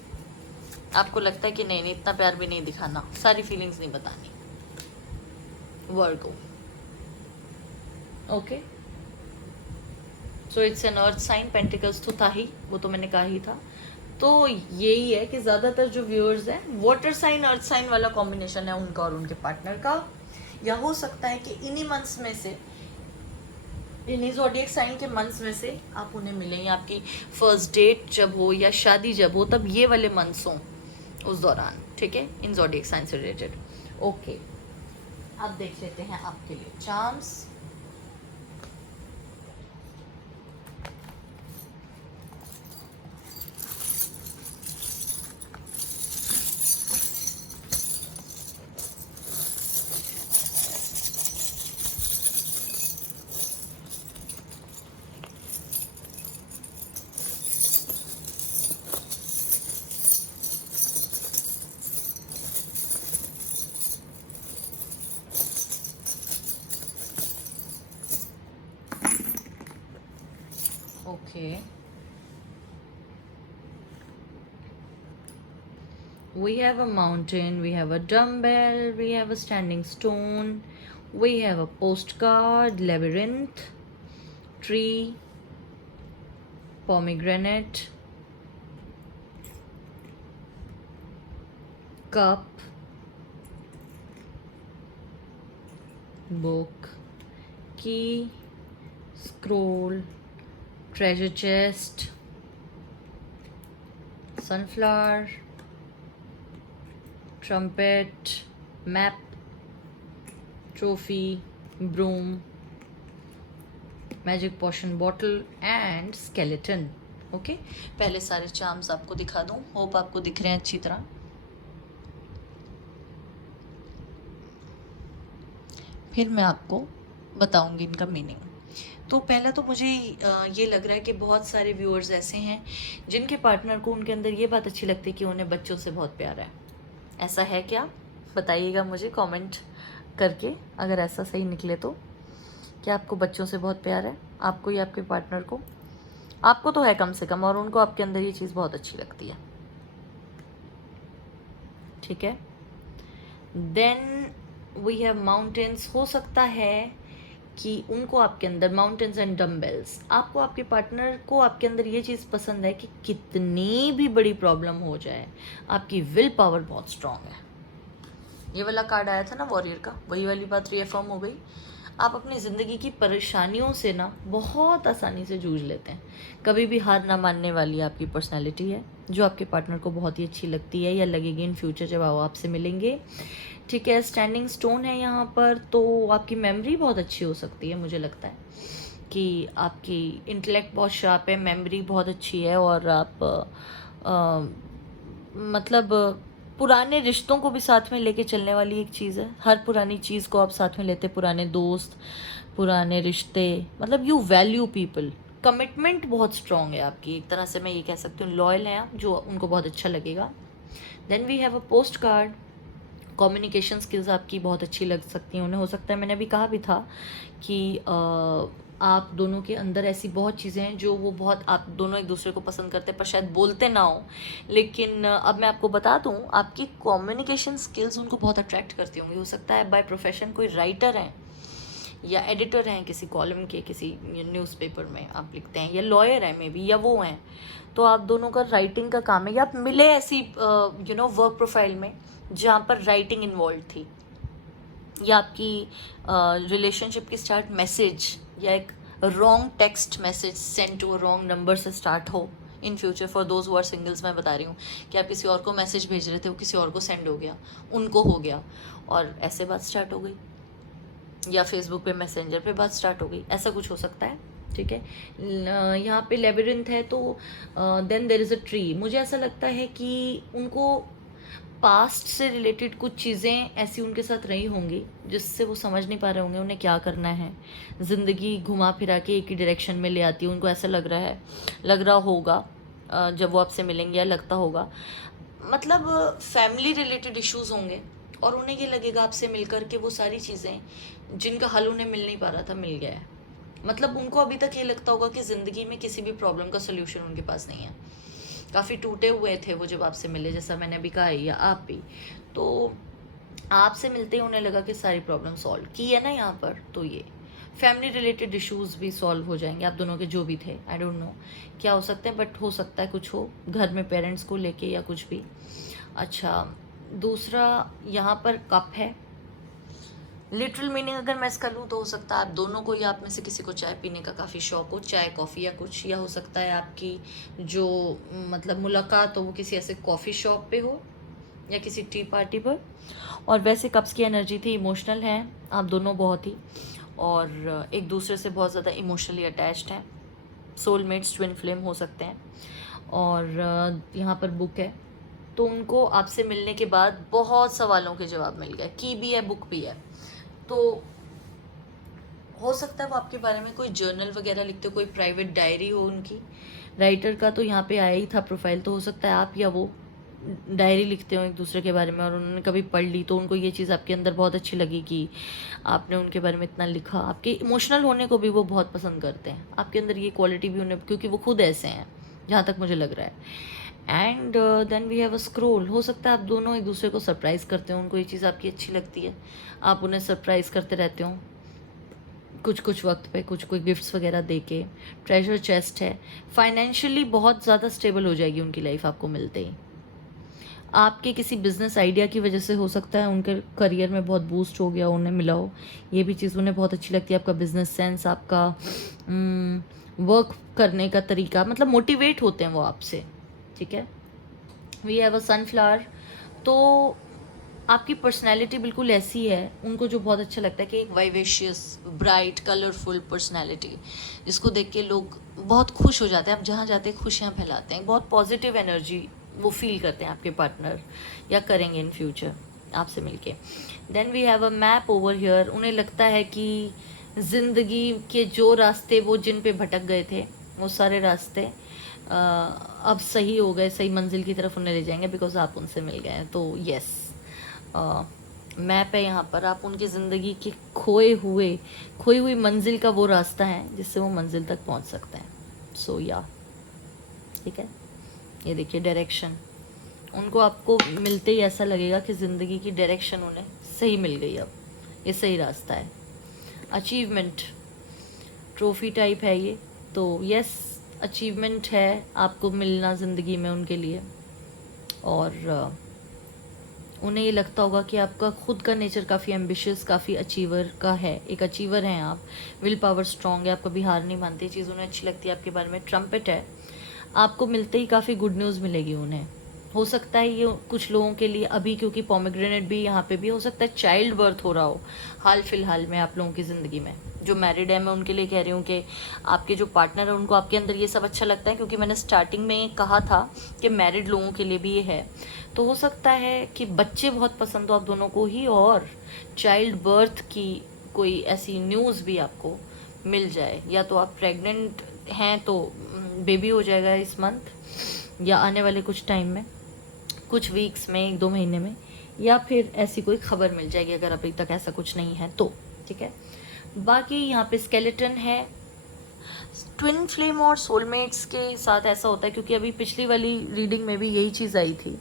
आपको लगता है कि नहीं नहीं, इतना प्यार भी नहीं दिखाना, सारी फीलिंग्स नहीं बतानी। Virgo, okay, so it's an earth sign, pentacles तो था ही, वो तो मैंने कहा ही था। तो यही है कि ज़्यादातर जो व्यूअर्स हैं, वाटर साइन अर्थ साइन वाला कॉम्बिनेशन है उनका और उनके पार्टनर का, या हो सकता है कि इन्हीं मंथ्स में से, इन्हीं ज़ोडिएक साइन के मंथ्स में से आप उन्हें मिलें, या आपकी फर्स्ट डेट जब हो या शादी जब हो, तब ये वाले मंथ्स हों उस दौरान, ठीक है, इन ज़ोडिएक साइन से रिलेटेड। ओके, अब देख लेते हैं आपके लिए charms. Okay. We have a mountain, we have a dumbbell, we have a standing stone, we have a postcard, labyrinth, tree, pomegranate, cup, book, key, scroll, treasure chest, sunflower, trumpet, map, trophy, broom, magic potion bottle and skeleton. Okay, पहले सारे charms आपको दिखा दूं, hope आपको दिख रहे हैं अच्छी तरह। फिर मैं आपको बताऊंगी इनका मीनिंग। तो पहला तो मुझे ये लग रहा है कि बहुत सारे व्यूअर्स ऐसे हैं जिनके पार्टनर को उनके अंदर ये बात अच्छी लगती है कि उन्हें बच्चों से बहुत प्यार है। ऐसा है क्या? बताइएगा मुझे कमेंट करके, अगर ऐसा सही निकले तो। क्या आपको बच्चों से बहुत प्यार है, आपको या आपके पार्टनर को? आपको तो है कम से कम, और उनको आपके अंदर ये चीज़ बहुत अच्छी लगती है। ठीक है, देन वी हैव माउंटेन्स। हो सकता है कि उनको आपके अंदर माउंटेन्स एंड डम्बेल्स, आपको आपके पार्टनर को आपके अंदर ये चीज़ पसंद है कि कितनी भी बड़ी प्रॉब्लम हो जाए आपकी विल पावर बहुत स्ट्रांग है। ये वाला कार्ड आया था ना वॉरियर का, वही वाली बात रीअफर्म हो गई। आप अपनी ज़िंदगी की परेशानियों से ना बहुत आसानी से जूझ लेते हैं। कभी भी हार ना मानने वाली आपकी पर्सनैलिटी है, जो आपके पार्टनर को बहुत ही अच्छी लगती है या लगेगी इन फ्यूचर जब वो आपसे मिलेंगे। ठीक है, स्टैंडिंग स्टोन है यहाँ पर, तो आपकी मेमोरी बहुत अच्छी हो सकती है। मुझे लगता है कि आपकी इंटेलेक्ट बहुत शार्प है, मेमोरी बहुत अच्छी है, और आप मतलब पुराने रिश्तों को भी साथ में लेके चलने वाली एक चीज़ है। हर पुरानी चीज़ को आप साथ में लेते, पुराने दोस्त, पुराने रिश्ते, मतलब यू वैल्यू पीपल। कमिटमेंट बहुत स्ट्रॉन्ग है आपकी, एक तरह से मैं ये कह सकती हूँ। लॉयल हैं आप, जो उनको बहुत अच्छा लगेगा। Then we have a postcard. Communication skills आपकी बहुत अच्छी लग सकती हैं उन्हें। हो सकता है, मैंने अभी कहा भी था कि आप दोनों के अंदर ऐसी बहुत चीज़ें हैं जो वो बहुत, आप दोनों एक दूसरे को पसंद करते हैं पर शायद बोलते ना हो। लेकिन अब मैं आपको बता दूं, आपकी कम्युनिकेशन स्किल्स उनको बहुत अट्रैक्ट करती होंगी। हो सकता है बाय प्रोफेशन कोई राइटर हैं या एडिटर हैं किसी कॉलम के, किसी न्यूज़पेपर में आप लिखते हैं, या लॉयर हैं मे बी, या वो हैं। तो आप दोनों का राइटिंग का काम है, या आप मिले ऐसी वर्क प्रोफाइल में जहाँ पर राइटिंग इन्वॉल्व थी, या आपकी रिलेशनशिप की स्टार्ट मैसेज या एक wrong text message send to a wrong number से स्टार्ट हो in future. For those who are singles मैं बता रही हूँ कि आप किसी और को मैसेज भेज रहे थे, वो किसी और को सेंड हो गया, उनको हो गया, और ऐसे बात स्टार्ट हो गई, या फेसबुक पे मैसेंजर पे बात स्टार्ट हो गई, ऐसा कुछ हो सकता है। ठीक है, यहाँ पे लेबिरिंथ है, तो then there is a tree. मुझे ऐसा लगता है कि उनको पास्ट से रिलेटेड कुछ चीज़ें ऐसी उनके साथ रही होंगी जिससे वो समझ नहीं पा रहे होंगे उन्हें क्या करना है। ज़िंदगी घुमा फिरा के एक ही डायरेक्शन में ले आती है, उनको ऐसा लग रहा होगा जब वो आपसे मिलेंगे, या लगता होगा, मतलब फैमिली रिलेटेड इश्यूज होंगे, और उन्हें ये लगेगा आपसे मिलकर के वो सारी चीज़ें जिनका हल उन्हें मिल नहीं पा रहा था मिल गया है। मतलब उनको अभी तक ये लगता होगा कि ज़िंदगी में किसी भी प्रॉब्लम का सोल्यूशन उनके पास नहीं है। काफ़ी टूटे हुए थे वो जब आपसे मिले, जैसा मैंने अभी कहा, या आप भी। तो आपसे मिलते ही उन्हें लगा कि सारी प्रॉब्लम सॉल्व की है ना यहाँ पर, तो ये फैमिली रिलेटेड इश्यूज भी सॉल्व हो जाएंगे आप दोनों के, जो भी थे। आई डोंट नो क्या हो सकते हैं, बट हो सकता है कुछ हो घर में पेरेंट्स को लेके या कुछ भी। अच्छा, दूसरा यहाँ पर कप है। लिटरल मीनिंग अगर मैं इसका लूँ तो हो सकता है आप दोनों को या आप में से किसी को चाय पीने का काफ़ी शौक हो, चाय कॉफ़ी या कुछ, या हो सकता है आपकी जो मतलब मुलाकात हो वो किसी ऐसे कॉफ़ी शॉप पे हो या किसी टी पार्टी पर। और वैसे कप्स की एनर्जी थी, इमोशनल हैं आप दोनों बहुत ही, और एक दूसरे से बहुत ज़्यादा इमोशनली अटैच्ड हैं, सोलमेट्स, ट्विन फ्लेम हो सकते हैं। और यहाँ पर बुक है, तो उनको आपसे मिलने के बाद बहुत सवालों के जवाब मिल गया, की भी है बुक भी है। तो हो सकता है वो आपके बारे में कोई जर्नल वगैरह लिखते हो, कोई प्राइवेट डायरी हो उनकी। राइटर का तो यहाँ पे आया ही था प्रोफाइल, तो हो सकता है आप या वो डायरी लिखते हो एक दूसरे के बारे में, और उन्होंने कभी पढ़ ली तो उनको ये चीज़ आपके अंदर बहुत अच्छी लगी कि आपने उनके बारे में इतना लिखा। आपके इमोशनल होने को भी वो बहुत पसंद करते हैं, आपके अंदर ये क्वालिटी भी उन्हें, क्योंकि वो खुद ऐसे हैं जहाँ तक मुझे लग रहा है। And then we have a scroll. हो सकता है आप दोनों एक दूसरे को सरप्राइज़ करते हो, उनको ये चीज़ आपकी अच्छी लगती है, आप उन्हें सरप्राइज़ करते रहते हो कुछ वक्त पे, कुछ कोई गिफ्ट्स वगैरह दे के। ट्रेजर चेस्ट है। फाइनेंशियली बहुत ज़्यादा स्टेबल हो जाएगी उनकी लाइफ आपको मिलते ही। आपके किसी बिजनेस आइडिया की वजह से हो सकता है उनके करियर में बहुत बूस्ट हो गया, उन्हें मिला हो, ये भी चीज़ उन्हें बहुत अच्छी लगती है। आपका बिजनेस सेंस, आपका वर्क करने का तरीका, मतलब मोटिवेट होते हैं वो आपसे। ठीक है, वी हैव अ सनफ्लावर। तो आपकी पर्सनैलिटी बिल्कुल ऐसी है, उनको जो बहुत अच्छा लगता है कि एक वाइवेशियस ब्राइट कलरफुल पर्सनैलिटी, जिसको देख के लोग बहुत खुश हो जाते हैं। आप जहाँ जाते हैं खुशियाँ फैलाते हैं, बहुत पॉजिटिव एनर्जी वो फील करते हैं आपके पार्टनर, या करेंगे इन फ्यूचर आपसे मिलके। Then we have a map over here. उन्हें लगता है कि ज़िंदगी के जो रास्ते वो जिन पे भटक गए थे, वो सारे रास्ते अब सही हो गए, सही मंजिल की तरफ उन्हें ले जाएंगे, बिकॉज आप उनसे मिल गए हैं। तो यस, मैप है यहाँ पर। आप उनकी ज़िंदगी की खोई हुई मंजिल का वो रास्ता है जिससे वो मंजिल तक पहुँच सकते हैं। सो या ठीक है, ये देखिए डायरेक्शन। उनको आपको मिलते ही ऐसा लगेगा कि ज़िंदगी की डायरेक्शन उन्हें सही मिल गई, अब ये सही रास्ता है। अचीवमेंट ट्रॉफी टाइप है ये, तो यस अचीवमेंट है आपको मिलना ज़िंदगी में उनके लिए। और उन्हें ये लगता होगा कि आपका खुद का नेचर काफ़ी एम्बिशियस, काफ़ी अचीवर का है, एक अचीवर हैं आप। विल पावर स्ट्रॉन्ग है, आप कभी हार नहीं मानते, चीज़ उन्हें अच्छी लगती है आपके बारे में। ट्रम्पेट है, आपको मिलते ही काफ़ी गुड न्यूज़ मिलेगी उन्हें। हो सकता है ये कुछ लोगों के लिए अभी, क्योंकि पोमेग्रेनेट भी यहाँ पे भी हो सकता है चाइल्ड बर्थ हो रहा हो हाल फिलहाल में आप लोगों की ज़िंदगी में। जो मैरिड है, मैं उनके लिए कह रही हूँ कि आपके जो पार्टनर है उनको आपके अंदर ये सब अच्छा लगता है, क्योंकि मैंने स्टार्टिंग में कहा था कि मैरिड लोगों के लिए भी ये है। तो हो सकता है कि बच्चे बहुत पसंद हो आप दोनों को ही, और चाइल्ड बर्थ की कोई ऐसी न्यूज़ भी आपको मिल जाए। या तो आप प्रेग्नेंट हैं तो बेबी हो जाएगा इस मंथ, या आने वाले कुछ टाइम में, कुछ वीक्स में, 1-2 महीने में, या फिर ऐसी कोई खबर मिल जाएगी अगर अभी तक ऐसा कुछ नहीं है तो। ठीक है, बाकी यहाँ पे स्केलेटन है। ट्विन फ्लेम और सोलमेट्स के साथ ऐसा होता है, क्योंकि अभी पिछली वाली रीडिंग में भी यही चीज़ आई थी,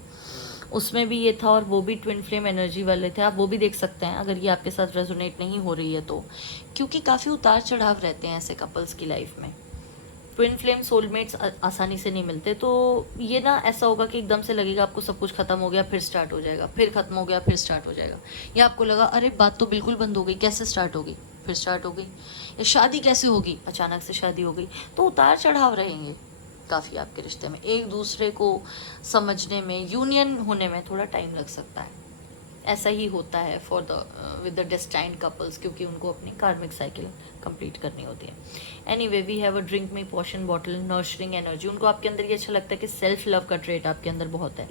उसमें भी ये था, और वो भी ट्विन फ्लेम एनर्जी वाले थे। आप वो भी देख सकते हैं अगर ये आपके साथ रेजोनेट नहीं हो रही है तो, क्योंकि काफ़ी उतार चढ़ाव रहते हैं ऐसे कपल्स की लाइफ में। ट्विन फ्लेम सोलमेट्स आसानी से नहीं मिलते, तो ये ना ऐसा होगा कि एकदम से लगेगा आपको सब कुछ खत्म हो गया, फिर स्टार्ट हो जाएगा, फिर खत्म हो गया, फिर स्टार्ट हो जाएगा। या आपको लगा अरे बात तो बिल्कुल बंद हो गई, कैसे स्टार्ट होगी, फिर स्टार्ट हो गई। या शादी कैसे होगी, अचानक से शादी हो गई। तो उतार चढ़ाव रहेंगे काफ़ी आपके रिश्ते में, एक दूसरे को समझने में, यूनियन होने में थोड़ा टाइम लग सकता है। ऐसा ही होता है for the with the destined couples, क्योंकि उनको अपनी कार्मिक साइकिल कंप्लीट करनी होती है। Anyway, we have a drink me potion bottle, nurturing energy. उनको आपके अंदर ये अच्छा लगता है कि सेल्फ लव का ट्रेट आपके अंदर बहुत है,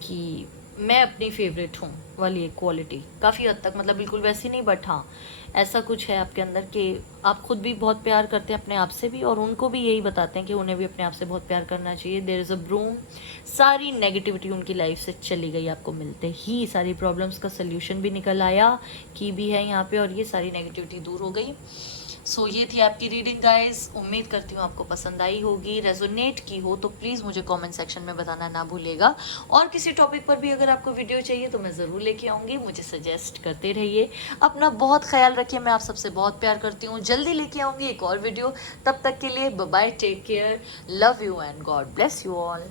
कि मैं अपनी फेवरेट हूँ वाली एक क्वालिटी, काफ़ी हद तक, मतलब बिल्कुल वैसी नहीं, बट हाँ ऐसा कुछ है आपके अंदर कि आप खुद भी बहुत प्यार करते हैं अपने आप से भी, और उनको भी यही बताते हैं कि उन्हें भी अपने आप से बहुत प्यार करना चाहिए। There is a broom. सारी नेगेटिविटी उनकी लाइफ से चली गई, आपको मिलते ही सारी प्रॉब्लम्स का सल्यूशन भी निकल आया, की भी है यहाँ पे, और ये सारी नेगेटिविटी दूर हो गई। सो ये थी आपकी रीडिंग गाइस, उम्मीद करती हूँ आपको पसंद आई होगी। रेजोनेट की हो तो प्लीज़ मुझे कमेंट सेक्शन में बताना ना भूलिएगा, और किसी टॉपिक पर भी अगर आपको वीडियो चाहिए तो मैं ज़रूर लेके आऊँगी। मुझे सजेस्ट करते रहिए। अपना बहुत ख्याल रखिए, मैं आप सबसे बहुत प्यार करती हूँ। जल्दी लेके आऊँगी एक और वीडियो, तब तक के लिए bye bye, take care, love you and God bless you all.